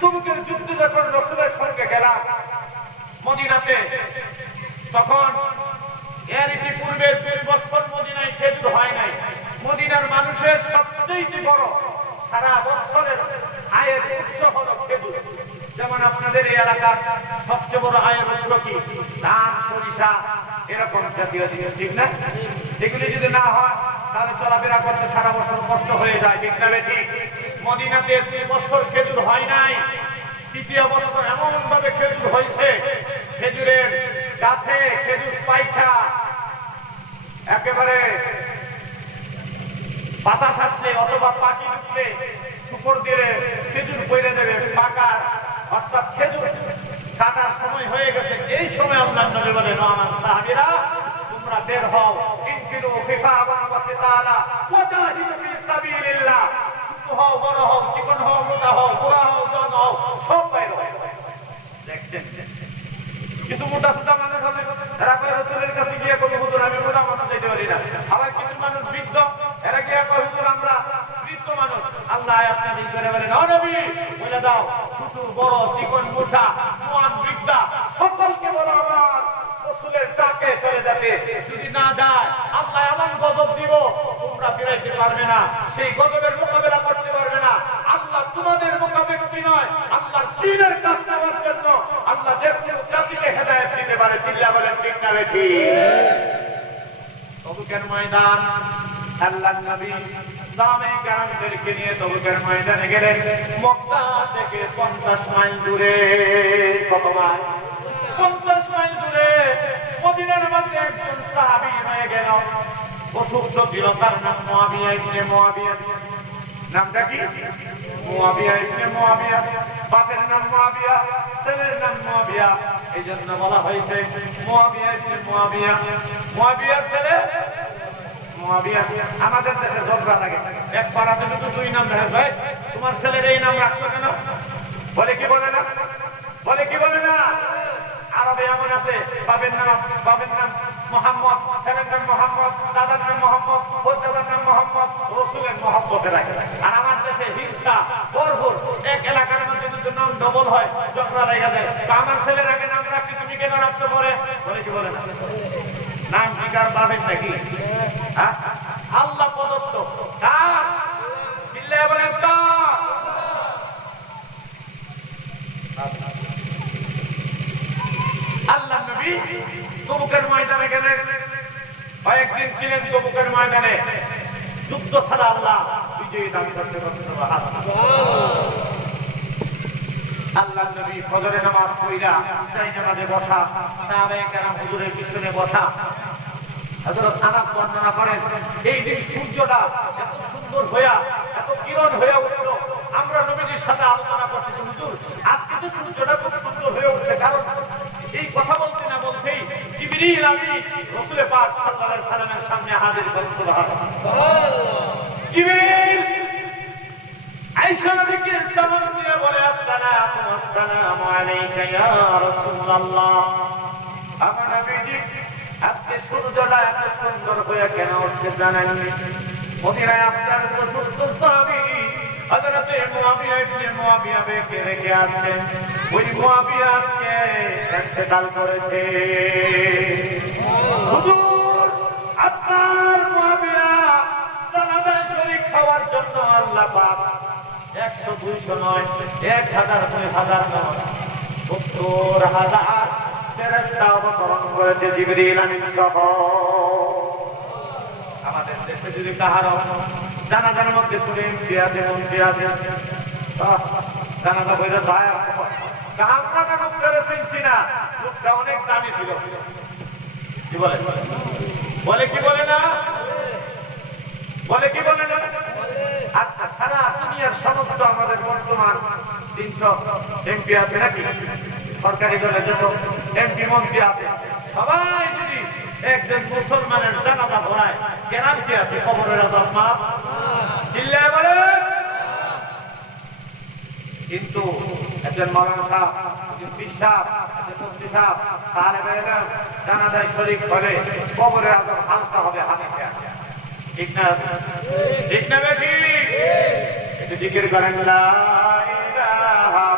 তবুকের যুদ্ধে যখন রাসূলের সঙ্গে গেলাম মদিনাতে, তখন এর ইতিপূর্বে 2 বছর মদিনায় খেজুর হয় নাই। মদিনার মানুষের সবচেয়ে বড় সারা বছরের আয়ের উৎস হলো খেজুর। যেমন আপনাদের এই এলাকার সবচেয়ে বড় আয়ের উৎস কি? ধান, সরিষা, এরকম জাতীয় জিনিস, ঠিক না? এগুলি যদি না হয় তাহলে চলাফেরা করতে সারা বছর কষ্ট হয়ে যায়, ঠিক না বেঠিক? মদিনাতে 2 বছর খেজুর হয় নাই, 3য় বছর এমন ভাবে খেজুর হয়েছে, খেজুরের গাছে খেজুর পাইখা একেবারে পাতা থাকলে অথবা পাখি ঢুকলে সুপর দিয়ে খেজুর পড়ে দেবে পাকার, অর্থাৎ খেজুর কাটার সময় হয়ে গেছে। এই সময় আল্লাহ নবী বলেন, আমার সাহাবীরা তোমরা বের হও, ইনফিরু খিফাফান ওয়া সিকালা ওয়া জাহিদু ফি সাবিলিল্লাহ। ছোট হও, বড় হও, চিকন হও, মোটা হও, বুড়া হও, জন হও, সব বের হও। দেখছেন কিছু মোটা সোটা মানুষ হলে এরা কয় রাসূলের কাছে গিয়ে কই, হুজুর আমি মোটা মানুষ যেতে পারি না। আবার কিছু মানুষ বৃদ্ধ, এরা গিয়ে কয়, হুজুর আমরা বৃদ্ধ মানুষ। আল্লাহ আয়াত নাযিল করে বলেন, ও নবী বলে দাও, ছোট বড়, চিকন মোটা, জওয়ান বৃদ্ধা সকলকে বলো আমার রাসূলের ডাকে চলে যাবে। যদি না যায় আল্লাহ এমন গজব দিব তোমরা ফিরাইতে পারবে না, সেই গজবের মোকাবেলা করতে পারবে না। আল্লাহ তোমাদের মোকাবেলা নয়, আল্লাহর দ্বীনের কাজ করার জন্য আল্লাহ যে কোনো জাতিকে হেদায়েত দিতে পারে। চিল্লা বলেন ঠিক না বেঠিক? তবুকের ময়দান, আল্লাহর নবী সাহাবায়ে কেরামদেরকে নিয়ে তবুকের ময়দানে গেলেন। মক্কা থেকে 50 মাইল দূরে। কত মাইল? 50 মাইল দূরে মদিনার মধ্যে একজন সাহাবী হয়ে গেল, অসুস্থ ছিল, তার নাম মুআবিয়া ইবনে মুআবিয়া। নামটা কি? মুআবিয়া ইবনে মুআবিয়া। বাপের নাম মুআবিয়া, ছেলের নাম মুআবিয়া, এই জন্য বলা হয়েছে মুআবিয়া ইবনে মুআবিয়া। মুআবিয়ার ছেলে মুআবিয়া। আমাদের দেশে ঝগড়া লাগে, এক পাড়াতে শুধু 2 নাম রাখে, ভাই তোমার ছেলের এই নাম রাখছো কেন? বলে কি বলে না? বলে কি বলে না? আরবে এমন আছে, বাপের নাম মোহাম্মদ, ছেলের নাম মোহাম্মদ, দাদার নাম মোহাম্মদ, দাদার নাম মোহাম্মদ, রাসূলের মহব্বতে রাখে। আর আমার দেশে হিংসা ভরপুর, এক এলাকার মধ্যে যদি নাম ডবল হয় ঝগড়া লেগে যায়। তো আমার ছেলের আগে নাম রাখছি, তুমি কেন রাখতে পারে? বলে কি বলে না? নাম কি কার বাপের নাকি? আল্লাহ প্রদত্ত। কার? চিল্লায় বলেন কার? আল্লাহ নবী তবুকের ময়দানে গেলেন, কয়েকদিন ছিলেন তবুকের ময়দানে। যুদ্ধ ছাড়া আল্লাহ বিজয়ী দান করতে করতে আল্লাহ নবী ফজরের নামাজ পড়া চাই নামাজে বসা, সাহাবায়ে কেরাম হুজুরের পিছনে বসা। হযরত আনাস বর্ণনা করেন, এই দিন সূর্যটা এত সুন্দর হইয়া, এত কিরণ হইয়া উঠল, আমরা নবীজির সাথে আলোচনা করতেছি, হুজুর আজকে তো সূর্যটা খুব সুন্দর হয়ে উঠছে, কারণ এই কথা বলতে না বলতেই জিবরিল আমিন রাসূল পাক সাল্লাল্লাহু আলাইহি ওয়াসাল্লামের সামনে হাজির হলেন। সুবহানাল্লাহ। জিবরিল আয়েশা নবীকে সালাম দিয়ে বলে, আসসালামু আলাইকা ইয়া রাসূলুল্লাহ। আমার নবীজি আজকে সূর্যটা এত সুন্দর হয়ে কেন উঠছে জানেন? মদিনায় আপনার সুস্থ সাহাবী হযরতে মুআবিয়া ইবনে মুআবিয়া বেঁকে রেখে আসছেন। ওই মুআবিয়া আজকে ইন্তেকাল করেছে। হুজুর আপনার মুআবিয়া জানাজায় শরীক হওয়ার জন্য আল্লাহ পাক 100 200 নয়, 1000 2000 নয়, 70,000 ফেরেশতা অবতরণ করেছে জিবরিল আমিন সহ। আমাদের দেশে যদি কাহারো জানাজার মধ্যে শুনে এমপি আছে মন্ত্রী আছে, জানাজা বইলে দায় আমরা কেন ফেরে চিনছি না, লোকটা অনেক দামি ছিল। কি বলে বলে কি বলে না বলে কি বলে না? আচ্ছা, সারা দুনিয়ার সমস্ত আমাদের বর্তমান 300 এমপি আছে নাকি, সরকারি দলের যত এমপি মন্ত্রী আছে, সবাই যদি একজন মুসলমানের জানাজা পড়ায় গ্যারান্টি আছে কবরের আযাব মাফ? চিল্লায় বলে। কিন্তু একজন মাওলানা সাহেব, একজন পীর সাহেব, একজন মুফতি সাহেব, তালেবে ইলম জানাজায় শরীক হলে কবরের আযাব হালকা হবে, হাদিসে আছে। ঠিক না? ঠিক না বেঠি? একটু জিকির করেন লা ইলাহা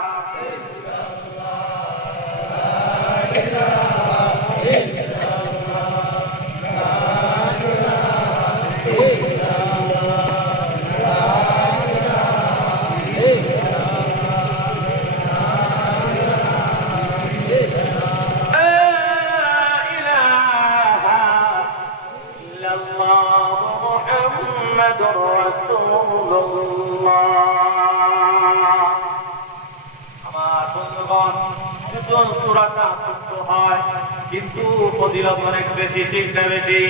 কিন্তু ফজিলত অনেক বেশি। ঠিক না বেশি?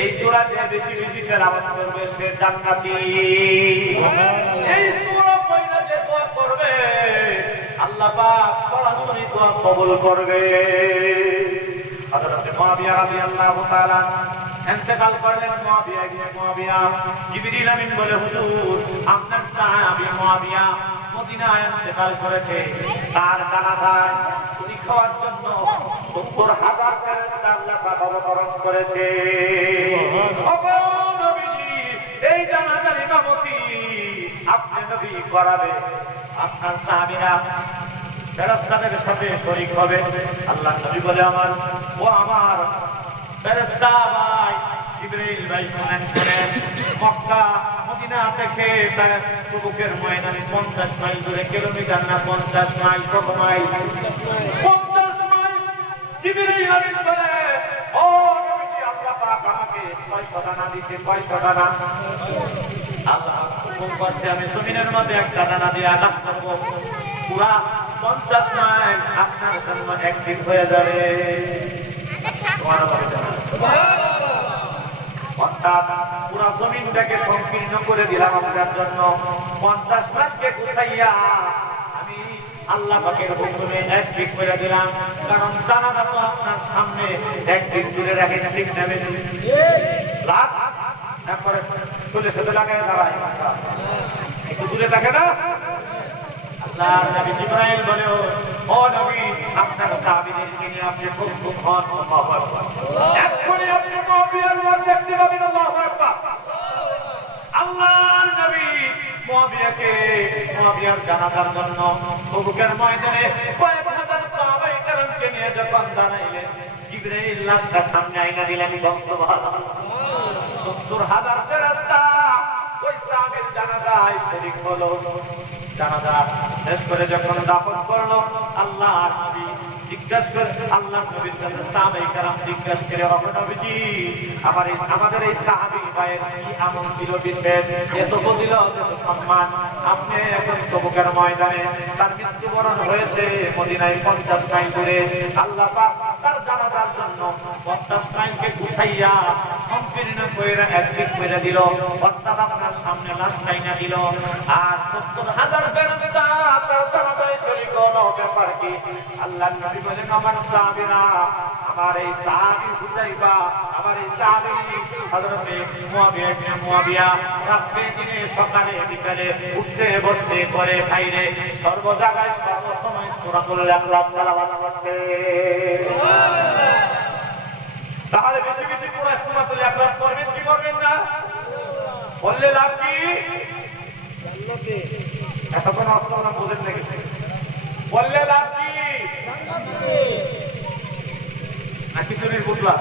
এই সূরা যে বেশি বেশি তেলাওয়াত করবে সে জান্নাতি। এই সূরা পড়ে যে দোয়া করবে আল্লাহ পাক সরাসরি দোয়া কবুল করবে। হযরত মুআবিয়া রাদিয়াল্লাহু তাআলা ইন্তেকাল করলেন। মুআবিয়া ইবনে মুআবিয়া, জিবরিল আমিন বলে, হুজুর আপনার সাহাবী মুআবিয়া মদিনায় ইন্তেকাল করেছে, তার জানাজায় শরীক হওয়ার জন্য 70,000 ফেরেশতা আল্লাহ পাক অবতরণ করেছে। নবীজি এই জানাজার ইমামতি আপনি নবী করাবে, আপনার সাহাবীরা ফেরেশতাদের সাথে শরীক হবে। আল্লাহ নবী বলে, আমার ফেরেশতা ভাই জিবরাইল ভাই শুনেন মক্কা মদিনা থেকে তবুকের ময়দানে 50 মাইল দূরে, কিলোমিটার না 50 মাইল, কত মাইল? 50 মাইল। জিবরাইল আমিন বলে, ও নবীজি আল্লাহ পাক আমাকে 600 দানা দিতে, 600 দানা। আল্লাহ হুকুম করছে আমি জমিনের মধ্যে একটা দানা দিয়ে আঘাত করবো, পুরা 50 মাইল আপনার জন্য একদিন হয়ে যাবে। অর্থাৎ পুরা জমিনটাকে সংকীর্ণ করে দিলাম আপনার জন্য। 50 মাইলকে গুছাইয়া আমি আল্লাহ পাকের হুকুমে একদিন করে দিলাম, কারণ জানাজা তো আপনার সামনে একদিন দূরে রাখে না। ঠিক নেবে লাভ তারপরে চলে সেতে লাগাই দাঁড়ায়, একটু দূরে থাকে না। আল্লাহ নবী জিবরাইল বলে, ও নবী আপনার সাহাবীদেরকে নিয়ে আপনি খুব হন, আল্লাহু আকবার। এখনই আপনি মুআবিয়ার ওয়াজ দেখতে পাবেন, আল্লাহু আকবার। আল্লাহর নবী মুআবিয়ার জানাজার জন্য তবুকের ময়দানে কয়েক হাজার সাহাবায়ে কেরামকে নিয়ে যখন দাঁড়াইলেন, জিবরাইল লাশটা সামনে আইনা দিলেন। সুবহানাল্লাহ। 70,000 ফেরেশতা ওই সাহাবীর জানাজায় শরীক হলো। জানাজা শেষ করে যখন দাফন করলো, আল্লাহর নবী জিজ্ঞাসা করে, আল্লাহর নবীর কাছে সাহাবায়ে কেরাম জিজ্ঞাসা করে, ও নবীজি আমাদের এই সাহাবী ভাইয়ের কি আমল ছিল বিশেষ, এত ফজিলত, এত সম্মান? আপনি এখন তবুকের ময়দানে তার মৃত্যুবরণ হয়েছে মদিনায় 50 মাইল দূরে। আল্লাহ পাক তার জানাজার জন্য 50 মাইলকে গুছাইয়া সংকীর্ণ করে একদিক করে দিল, অর্থাৎ আপনার সামনে লাশ টাইনা দিল। আর 70,000 ফেরেশতা তার জানাজায় বলো ব্যাপার কি? আল্লাহ নবী বলেন, আমার সাহাবীরা, আমার এই সাহাবী হুযাইফা, আমার এই সাহাবী হযরত মুয়াবিয়া রাতে দিনে সকালে বিকালে উঠতে বসতে করে বাইরে সর্ব জায়গায় সর্বসময় সূরাতুল ইখলাস তেলাওয়াত করতে। তাহলে বেশি বেশি পড়ে সূরাতুল ইখলাস পড়বেন কি করবেন না? বললে লাভ কি? জান্নাতে। এতক্ষণ অস্ত্র বোঝেন নাকি? বললে লাভ কি? জান্নাতে। নাকি চুরির বুটলা?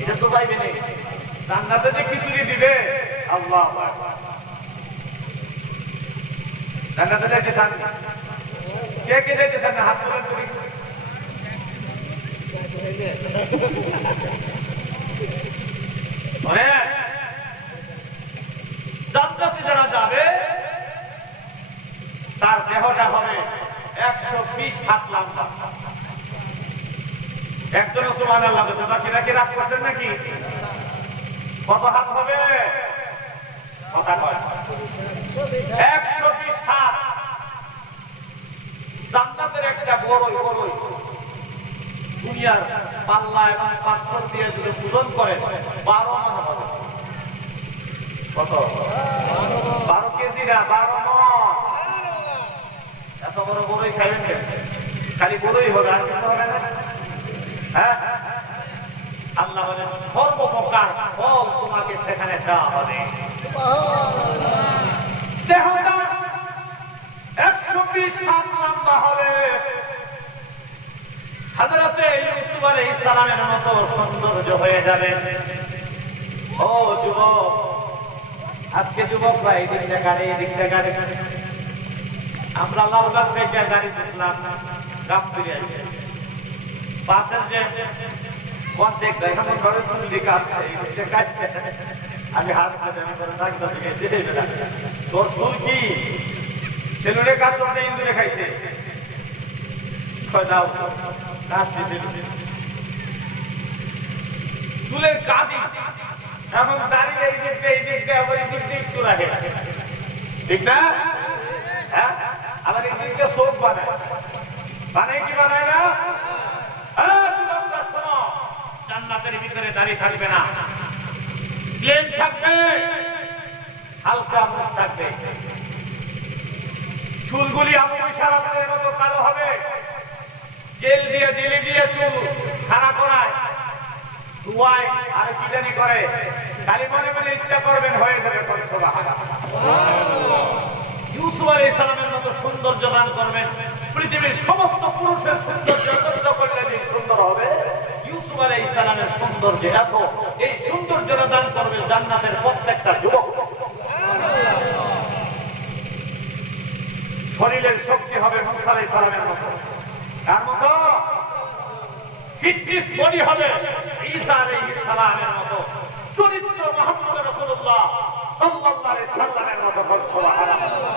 এটা তো পাইবে না। জান্নাতে যে খিচুড়ি দিবে, আল্লাহ জান্নাতে যেতে চান? কে কে যেতে চান? হাত তোলেন করি। জান্নাতে যারা যাবে তার দেহটা হবে 120 হাত লম্বা। একজনও সুবহানাল্লাহ বলতে, বাকিরা কি রাগ করছেন নাকি? কত হাত হবে? কথা কয় 120 হাত। জান্নাতের একটা বড়ই দুনিয়ার পাল্লা এবং পাথর দিয়ে যদি পূজন করে 12 মণ হবে। কত? 12 কেজি না, 12 মণ। এত বড় বড়ই খাইবেন কেন? খালি বড়ই হবে, আর কিছু হবে না। হ্যাঁ, আল্লাহ বলেন সর্বপ্রকার ফল তোমাকে সেখানে দেওয়া হবে। দেহটা 120 হাত লম্বা হবে। হযরত ইউসুফ আলাইহিস সালামের মতো সৌন্দর্য হয়ে যাবে। ও যুবক, আজকে যুবকরা এই দিকটা গাড়ি আমরা লালবাগ থেকে গাড়ি ঢুকলাম, গাবতলী আসে বাসের যে অর্ধেক এখানে ঘরে চুল দিকে আসছে, আমি হাসপাতালে তোর চুল কি সেলুনে কাজ করতে ইন্দুরে খাইছে? চুলের কাজই এখন দাঁড়িয়ে এই দিকটা আবার এই দিকটা একটু রাখে, ঠিক না? হ্যাঁ, আবার এই দিকটা চোখ বানায় কি বানায় না? জান্নাতের ভিতরে দাঁড়িয়ে থাকবে না, প্লেন থাকবে, হালকা মুখ থাকবে, চুলগুলি আবু ইশারাতের মতো কালো হবে, জেলি দিয়ে চুল খাড়া করায়, ধোয়ায় আর কি জানি করে, খালি মনে মনে ইচ্ছা করবেন হয়ে যাবে। ইউসুফ আলাইহিস সালামের মতো সৌন্দর্য দান করবেন। পৃথিবীর সমস্ত পুরুষের সৌন্দর্য একত্র করলে যে সুন্দর হবে, ইউসুফ আলাইহিস সালামের সৌন্দর্য এত, এই সৌন্দর্যটা দান করবে জান্নাতের প্রত্যেকটা যুবক। শরীরের শক্তি হবে মুসা আলাইহিস সালামের মতো, তার মতো ফিটনেস বডি হবে ঈসা আলাইহিস সালামের মতো, চরিত্র মুহাম্মদ রাসূলুল্লাহ সাল্লাল্লাহু আলাইহি ওয়াসাল্লামের মতো। সুবহানাল্লাহ।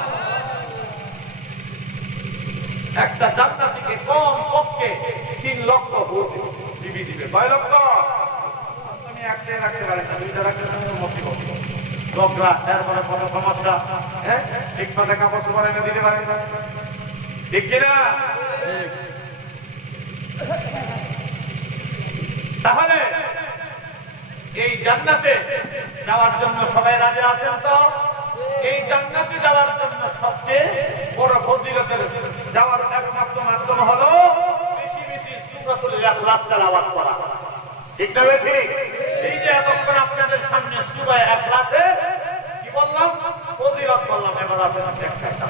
একটা জান্নাতীকে কম পক্ষে 3 লক্ষ ভোট দিবে। 9 লক্ষ আমি একটাই রাখতে পারি না, 2টা রাখতে মতি করবো লোকরা, তারপরে কোনো সমস্যা, হ্যাঁ, ঠিক মতো কাপড় চোপড় এনে দিতে পারেন না, ঠিক কিনা? তাহলে এই জান্নাতে যাওয়ার জন্য সবাই রাজি আছেন তো? এই জান্নাতে যাওয়ার জন্য সবচেয়ে বড় ফজিলতের যাওয়ার একমাত্র মাধ্যম হলো বেশি বেশি সূরাতুল ইখলাস তেলাওয়াত করা, ঠিক না? ঠিক। এই যে এতক্ষণ আপনাদের সামনে সূরা ইখলাসে কি বললাম, ফজিলত বললাম, এবার আসেন আপনি একটা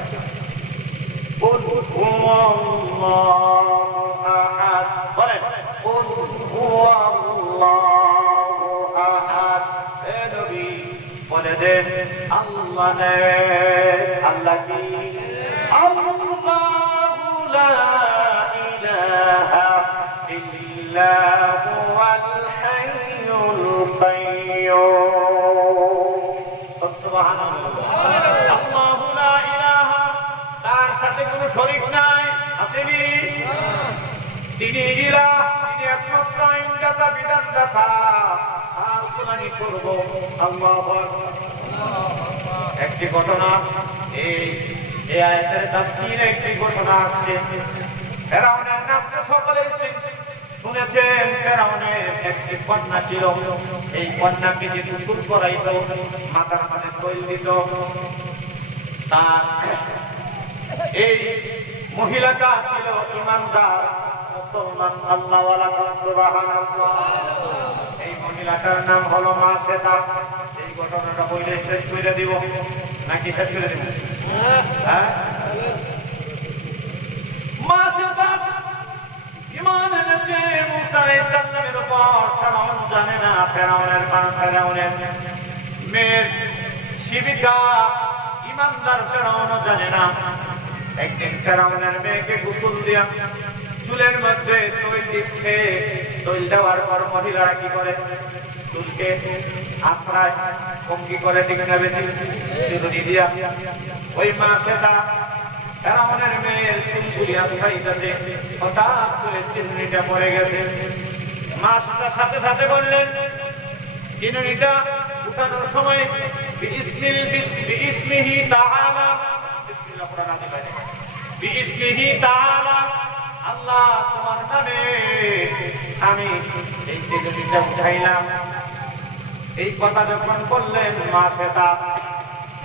কুল হুয়াল্লাহু আহাদ বলেন, কুল হুয়াল্লাহু আহাদ। এ নবী বলে দেন আল্লাহ নে, আল্লাহ কি? আল্লাহু লা ইলাহা ইল্লা হুয়াল হাইয়ুল কাইয়্যুম। সুবহানাল্লাহ। আল্লাহু লা ইলাহা, তার সাথে কোনো শরীক নাই, আছেনি? তিনি ইলাহ, তিনি একমাত্র আইনদাতা, বিধানদাতা, আর গোলামি করব আল্লাহু আকবার। একটি ঘটনা, এই এই আয়াতের তাফসীরে একটি ঘটনা আসছে। ফেরাউনের নাম তো সকলেই শুনেছেন। ফেরাউনের একটি কন্যা ছিল। এই কন্যাকে যে গোসল করাইত, মাথার মাঝে তৈল দিত, তার এই মহিলাটা ছিল ইমানদার মুসলমান, আল্লাহওয়ালা, সুবহানাল্লাহ। এই মহিলাটার নাম হলো মাসেদা। এই ঘটনাটা বইলে শেষ করে দিব নাকি শেষ করে দিব? হ্যাঁ, মাসেদা ঈমান এনেছে মুসা আলাইহিস সালামের উপর। ফেরাউন জানে না, ফেরাউনের মেয়ের শিবিকা ইমানদার ফেরাউনও জানে না। একদিন ফেরাউনের মেয়েকে গোসল দিয়া চুলের মধ্যে তৈল দিচ্ছে। তৈল দেওয়ার পর মহিলারা কি করে? চুলকে আশ্রায় ভঙ্গি করে টিকা বেশি চিরুনি দিয়া ওই মাসেটা ফেরাউনের মেয়ের চুলগুলি আশ্রাইতেছে। হঠাৎ করে চিরুনিটা পড়ে গেছে। মাসেটা সাথে সাথে বললেন, চিরুনিটা উঠানোর সময় বিইসমিহি তাআলা, বিইসমিহি তাআলা, আল্লাহ তোমার নামে আমি এই চিরুনিটা উঠাইলাম। এই কথা যখন বললেন মাসেটা,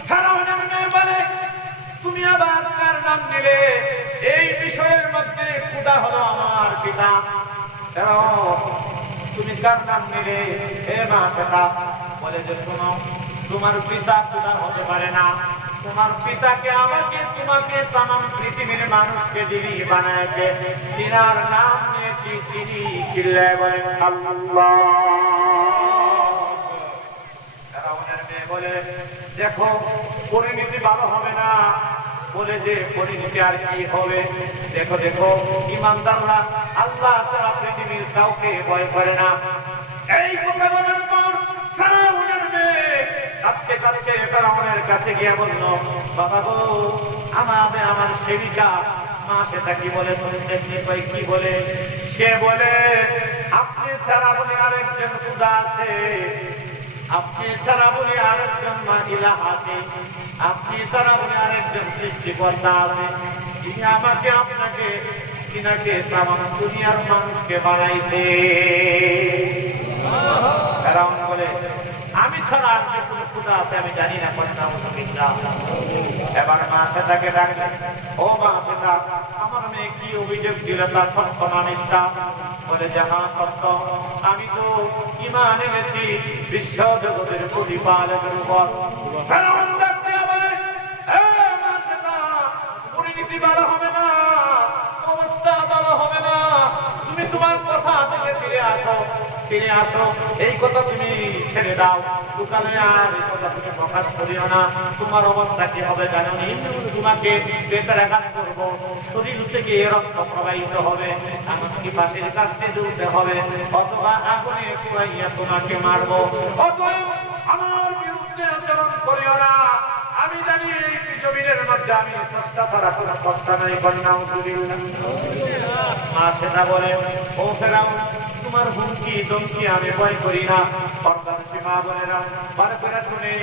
ফেরাউনের মেয়ে বলে, তুমি আবার কার নাম নিলে? এই বিষয়ের মধ্যে খুদা হলো আমার পিতা। তুমি কার নাম নিলে? হে মাসেটা বলে যে, শোনো, তোমার পিতা খুদা হতে পারে না। তোমার পিতাকে, আমাকে, তোমাকে, তামাম পৃথিবীর মানুষকে যিনি বানাইছে, তিনার নাম নিয়েছি, তিনি চিল্লায় বলেন আল্লাহ। ফেরাউনের মেয়ে বলে, দেখো পরিণতি ভালো হবে না। বলে যে পরিণতি আর কি হবে? দেখো দেখো, ইমানদাররা আল্লাহ ছাড়া পৃথিবীর কাউকে ভয় করে না। এই কথা বলার পর ফেরাউনের মেয়ে কাঁদতে কাঁদতে ফেরাউনের কাছে গিয়ে বলল, বাবা গো, আমার সেবিকা মা সেটা কি বলে শুনতে কি বলে? সে বলে, আপনি ছাড়া বলে আরেকজন খোদা আছে, আপনি ছাড়া বলে আরেকজন ইলাহ আছে, আপনি ছাড়া বলে আরেকজন সৃষ্টিকর্তা আছে, তিনি আমাকে, আপনাকে, তিনাকে তামাম দুনিয়ার মানুষকে বানাইছে। ফেরাউন বলে, আমি ছাড়া আর যে কোনো খোদা আছে আমি জানি না। এবার মা সেটাকে ডাকলেন, ও মা সেটা, আমার মেয়ে কি অভিযোগ দিল, তার সত্য না মিথ্যা? বলে যে হ্যাঁ সত্য, আমি তো ঈমান এনেছি বিশ্ব জগতের প্রতিপালকের উপর। ফেরাউন ডাকতে বলে, মা সেটা, পরিণতি ভালো হবে না, অবস্থা ভালো হবে না। তুমি তোমার কথা থেকে ফিরে আসো, ফিরে আসো। এই কথা তুমি ছেড়ে দাও, দোকানে আর এই কথা তুমি প্রকাশ করিও না। তোমার অবস্থা কি হবে জানো? তোমাকে পেটের আঘাত করবো, শরীর থেকে রক্ত প্রবাহিত হবে, এমনকি পাশের কাছে দৌড়তে হবে, অথবা আগুনে পুরাইয়া তোমাকে মারবো। অতএব আমার বিরুদ্ধে আচরণ করিও না। আমি জানি এই জমিনের মধ্যে আমি চেষ্টা ছাড়া কোনো কর্তা নাই। কন্যা মা সেটা বলে, ও ফেরাউন, তোমার হুমকি দমকি আমি ভয় করি না। মা বলে না, ভালো করে শুনে,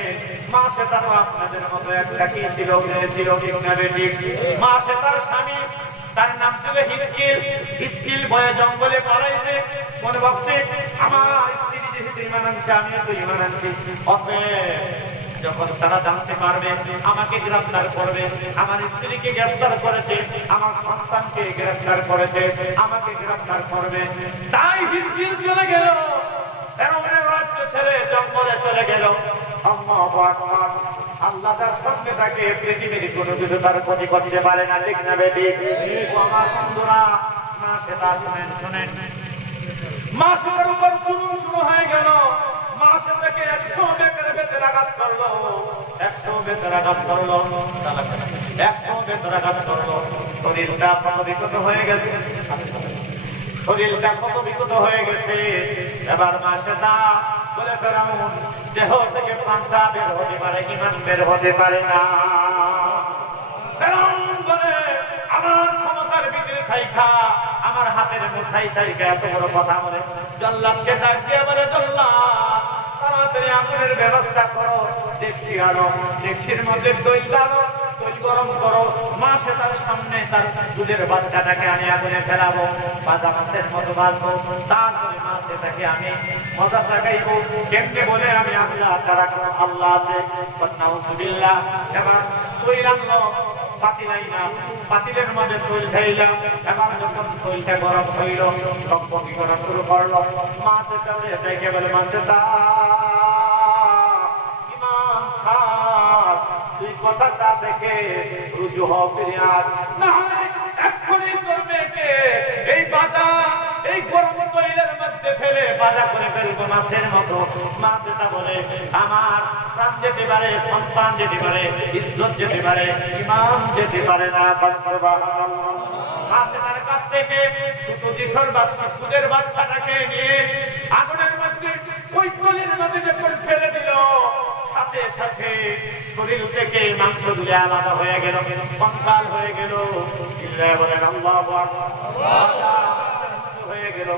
মা সেটারও আপনাদের মতো একটা কি ছিল, ছিল ঠিক না বেঠিক? মা সেটার স্বামী, তার নাম ছিল হিজকিল। হিজকিল বয়ে জঙ্গলে পালাইছে, মনে ভাবছে আমার স্ত্রী যেহেতু ঈমান আনছে, আমিও তো ঈমান আনছি, যখন তারা জানতে পারবে আমাকে গ্রেফতার করবে, আমার স্ত্রীকে গ্রেফতার করেছে, আমার সন্তানকে গ্রেফতার করেছে, আমাকে গ্রেফতার করবে। তাই হিজকিল চলে গেল, ফেরাউনের রাজ্য ছেড়ে জঙ্গলে চলে গেল। আল্লাহু আকবার। আল্লাহ তার সঙ্গে তাকে পৃথিবীর কোনো কিছু তার ক্ষতি করতে পারে না, ঠিক না বেঠিক? আমার বন্ধুরা, মা সেটা শুনেন, শুনেন, মা সেটার উপর শুরু হয়ে গেল। মা সেটাকে 100 বেতের বেতের আঘাত করলো, 100 বেতের আঘাত করলো, 100 বেতের আঘাত করলো। শরীরটা কত বিকৃত হয়ে গেছে, শরীরটা কত বিকৃত হয়ে গেছে। এবার মা সেটা বলে, ফেরাউন, দেহ থেকে প্রাণটা বের হতে পারে, ঈমান বের হতে পারে না। ফেরাউন বলে, আমার ক্ষমতার ভিতরে খাইখা, আমার হাতের মুঠাই খাইখা এত বড় কথা বলে। জল্লাদকে ডাক দিয়ে বলে, জল্লাদ, তাড়াতাড়ি আগুনের ব্যবস্থা করো, ডেকচি আনো, ডেকচির মধ্যে তৈল দাও, তৈল গরম করো, মাছে তার সামনে তার দুধের বাচ্চাটাকে আমি আগুনে ফেলাবো, ভাজা মাছের মতো ভাজবো, তারপরে মাছে তাকে আমি মজা লাগাইবো। কেমনে বলে আমি আল্লাহ তারা আল্লাহ আছে নাউজুবিল্লাহ। এবার তৈল আনলো, পাতিলাইলাম, পাতিলের মধ্যে তৈল ঢাইলাম। এবার যখন তৈলটা গরম হইল, টকবকি করা শুরু করলো। মাছের কাছে দেখে বলে, মাছের ইমাম সাহেব, তুই কথাটা দেখে রুজু হও, ফিরে আস, না হলে এক্ষুনি তোর মেয়েকে এই বাজা, এই গরম তৈলের মধ্যে ফেলে বাজা করে ফেলবো মাছের মতো। মা যেটা বলে, আমার প্রাণ যেতে পারে, সন্তান যেতে পারে, ইজ্জত যেতে পারে, ইমাম যেতে পারে না। মাছের কাছ থেকে ছোট দিশর বাচ্চা, দুধের বাচ্চাটাকে নিয়ে আগুনের মধ্যে ওই তৈলের মধ্যে যখন ফেলে দিল, সাথে সাথে শরীর থেকে মাংসগুলি আলাদা হয়ে গেল, কঙ্কাল হয়ে গেল। বলেন আল্লাহু আকবার। হয়ে গেল,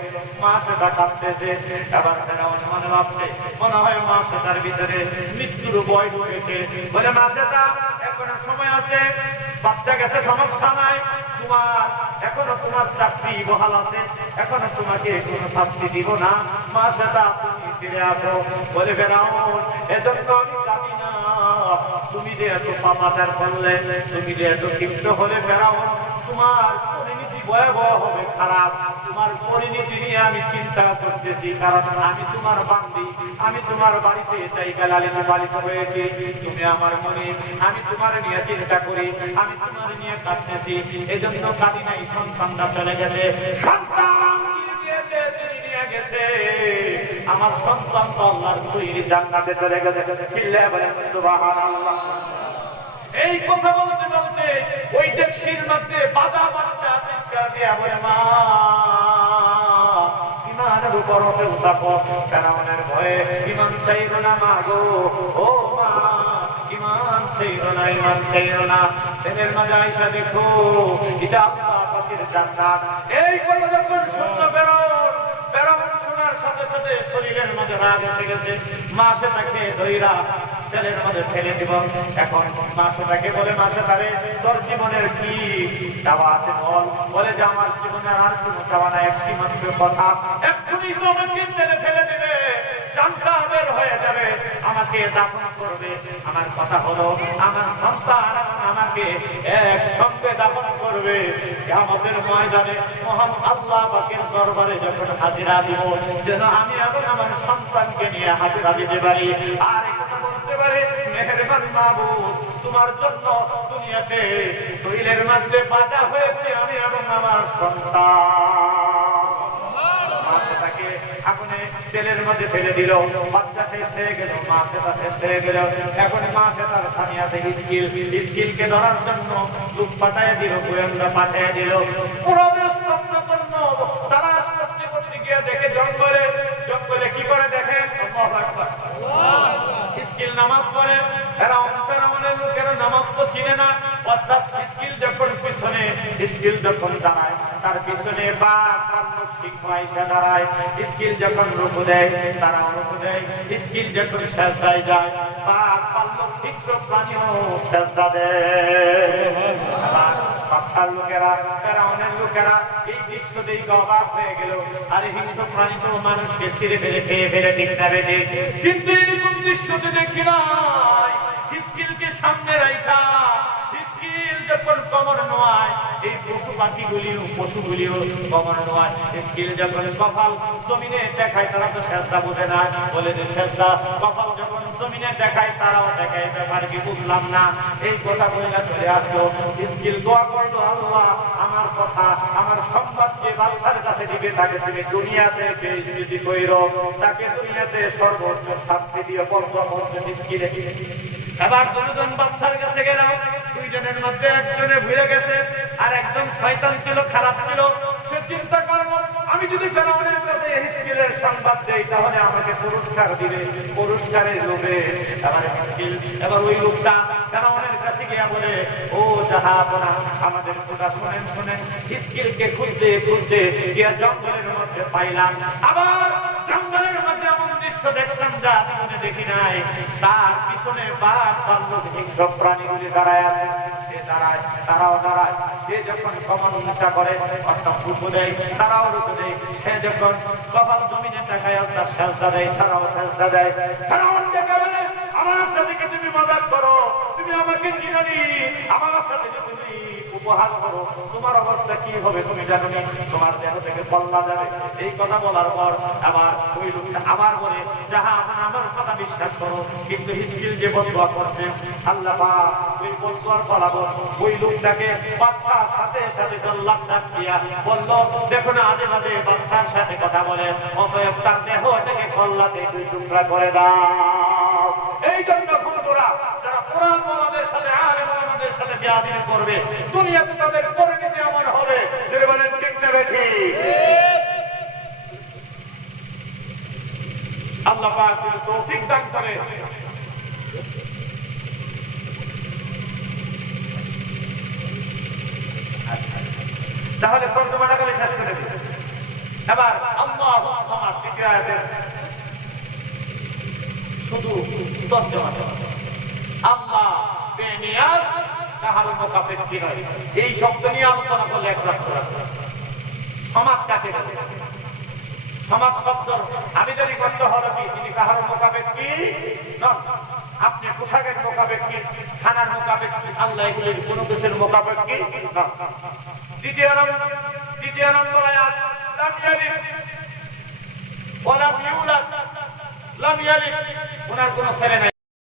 মা সেটা কাঁদতেছে। আবার ফেরাউন মনে ভাবছে, মনে হয় মা সেটার ভিতরে মৃত্যুর ভয় ঢুকেছে। বলে, মা সেটা এখনো সময় আছে, বাচ্চা গেছে, সমস্যা নাই, তোমার এখনো তোমার চাকরি বহাল আছে, এখনো তোমাকে কোনো শাস্তি দিব না, মা সেটা তুমি ফিরে আসো। বলে, ফেরাউন এজন্য আমি জানি না তুমি যে এত পাপাচার করলে, তুমি যে এত ক্ষিপ্ত হলে, ফেরাউন তোমার পরিণতি ভয়াবহ হবে, খারাপ। তোমার পরিণতি নিয়ে আমি চিন্তা করতেছি, কারণ আমি তোমার বান্দি, আমি তোমার বাড়িতে জায়গা লালিত পালিত হয়েছি, তুমি আমার মনে, আমি তোমার নিয়ে চিন্তা করি, আমি তোমার নিয়ে কাঁদতেছি। এই জন্য কাঁদি নাই, সন্তানটা চলে গেছে, সন্তান নিয়ে গেছে, আমার সন্তান তো আল্লাহর তৈরি জান্নাতে চলে গেছে। চিল্লায়া বলেন সুবহানাল্লাহ। এই কথা বলতে বলতে ওই ডেকসির মধ্যে বাজা বাচ্চা চিৎকার দিয়া বলে, মা ইমানের উপর হতে উঠাবো। ফেরাউনের ভয়ে ইমান চাইল না, মা গো, ও মা ইমান চাইল না, ইমান চাইল না। ছেলের মাঝে আইসা দেখো, এটা আল্লাহ পাকের জান্নাত। এই কথা যখন শুনলো ফেরাউন শোনার সাথে সাথে শরীরের মধ্যে রাগ এসে গেছে। মা সেটাকে ধইরা ছেলের মধ্যে ফেলে দিব। এখন মা সেটাকে বলে, মা সেটারে তোর জীবনের কি চাওয়া আছে বল। বলে যে, আমার জীবনের আর কোনো চাওয়া নাই, একটি মাত্র কথা, এক্ষুনি তো আমাকে ছেলে ফেলে দেবে, জানটা বের হয়ে যাবে, আমাকে দাফন করবে। আমার কথা হলো, আমার সন্তান আমাকে একসঙ্গে দাফন করবে। কিয়ামতের ময়দানে মহান আল্লাহ পাকের দরবারে যখন হাজিরা দিব, যেন আমি এবং আমার সন্তানকে নিয়ে হাজিরা দিতে পারি। আর এই কথা বলতে পারে, মেহেরবান মাবুদ, তোমার জন্য দুনিয়াতে তৈলের মধ্যে বাজা হয়েছে আমি এবং আমার সন্তান। মাছটাকে আগুনে তেলের মধ্যে ফেলে দিল, বাচ্চা শেষ হয়ে গেল, মা সেটা শেষ হয়ে গেল। এখন মা সেটার স্বামী আছে স্কিলকে ধরার জন্য লোক পাঠায় দিল, গোয়েন্দা পাঠিয়ে দিল। পুরো দেশ তালাশ করতে করতে গিয়ে দেখে জঙ্গলে কি করে দেখে, স্কিল নামাজ পড়ে। ফেরাউনের লোকেরা নামাজ তো চিনে না, অর্থাৎ স্কিল যখন পিছনে, স্কিল যখন দাঁড়ায়, তার পিছনে বাঘ ভাল্লুক সিংহ এসে দাঁড়ায়। স্কিল যখন রুকু দেয়, তারা রুকু দেয়। স্কিল যখন সেজদায় যায়, বাঘ ভাল্লুক হিংস্র প্রাণীও সেজদা দেয়। বাচ্চার লোকেরা, ফেরাউনের লোকেরা এই দৃশ্য দেখে অবাক হয়ে গেল। আরে হিংস্র প্রাণী তো মানুষকে ছিঁড়ে ফেলে খেয়ে ফেলে ঠিক যাবে, কিন্তু এরকম দৃশ্যতে দেখি নাই। স্কিলকে সামনে রাখা, স্কিল যখন কমর নোয়ায়, এই পশু পশুগুলিও কমর নোয়ায়। স্কিল যখন কপাল জমিনে দেখায়, তারা তো সেজদা বোঝে না, বলে যে সেজদা। কপাল যখন জমিনে দেখায়, তারাও দেখায়, ব্যাপার কি বুঝলাম না। এই কথা বলে চলে আসলো। স্কিল দোয়া করলো, আল্লাহ আমার কথা, আমার সংবাদ যে বাচ্চার কাছে দিবে, তাকে তুমি দুনিয়াতে যদি কইর, তাকে দুনিয়াতে সর্বোচ্চ শাস্তি দিয়ে বলবো। স্কিলে এবার দুজন বাচ্চার কাছে গেলাম, দুইজনের মধ্যে একজনে ভুলে গেছে, আর একজন শয়তান ছিল, খারাপ ছিল। সে চিন্তা করলো, আমি যদি ফেরাউনের কাছে এই স্কিলের সংবাদ দেই, তাহলে আমাকে পুরস্কার দিবে, পুরস্কারের লোভে। এবার ওই লোকটা ফেরাউনের কাছে গিয়া বলে, ও জাহাপনা, আমাদের কথা শোনেন। স্কিলকে খুঁজতে খুঁজতে গিয়া জঙ্গলের মধ্যে পাইলাম। আবার জঙ্গলের মধ্যে এমন দৃশ্য দেখলাম যা জীবনে দেখি নাই। তার পিছনে বাঘ ভাল্লুক হিংস্র প্রাণীগুলি দাঁড়ায় আছে। দাঁড়ায়, তারাও দাঁড়ায়। সে যখন কপাল উঁচা করে অর্থাৎ রুকু দেয়, তারাও রুকু দেয়। সে যখন কপাল জমিনে তাকায় অর্থাৎ সেজদা দেয়, তারাও সেজদা দেয়। ফেরাউন ডেকে বলে, আমার সাথে কি তুমি মজাক করো? তুমি আমাকে চিনোনি? আমার সাথে যে তুমি উপহাস করো, তোমার অবস্থা কি হবে তুমি জানো না? তোমার দেহ থেকে কল্লা যাবে। এই কথা বলার পর আবার ওই লোকটা আবার বলে, যাহা আমার কথা বিশ্বাস করো, কিন্তু হিজকিল যে বদুয়া করছে, আল্লাহ পাক ওই বদুয়ার ফলাফল ওই লোকটাকে বাদশার সাথে সাথে জল্লাদ ডাক দিয়া বলল, দেখো না আজে বাজে বাদশার সাথে কথা বলে, অতএব তার দেহ থেকে কল্লাতে দুই টুকরা করে দাও। এই জন্য বন্ধুরা, যারা কোরআন ওলামাদের সাথে আলেম ওলামাদের সাথে বেয়াদবি করবে, দুনিয়াতে তাদের পরিণতি এমন হবে যে বলেন ঠিক না বেঠিক? আল্লাহ পাক তৌফিক দান করে। তাহলে তর্জমাটা করে শেষ করে দিই। এবার আল্লাহু সামাদ দ্বিতীয় আয়াতের শুধু তর্জমা। আল্লাহ বেনিয়াজ, কাহার মুকাফেক্ষী নয়। এই শব্দ নিয়ে আলোচনা করলে এক রাষ্ট্র সমাজ কাকে বলে? সমাজ শব্দ আবিধানিক অর্থ হলো কি? তিনি কাহার মুকাফেক্ষী নন। আপনি পোশাকের মুকাফেক্ষী, খানার মুকাফেক্ষী, আল্লাহ এগুলির কোন কিছুর মুকাফেক্ষী নন। দ্বিতীয় নম্বর আয়াত, লাম ইয়ালিদ ওয়া লাম ইউলাদ, লাম ইয়ালিদ, ওনার কোন ছেলে নাই।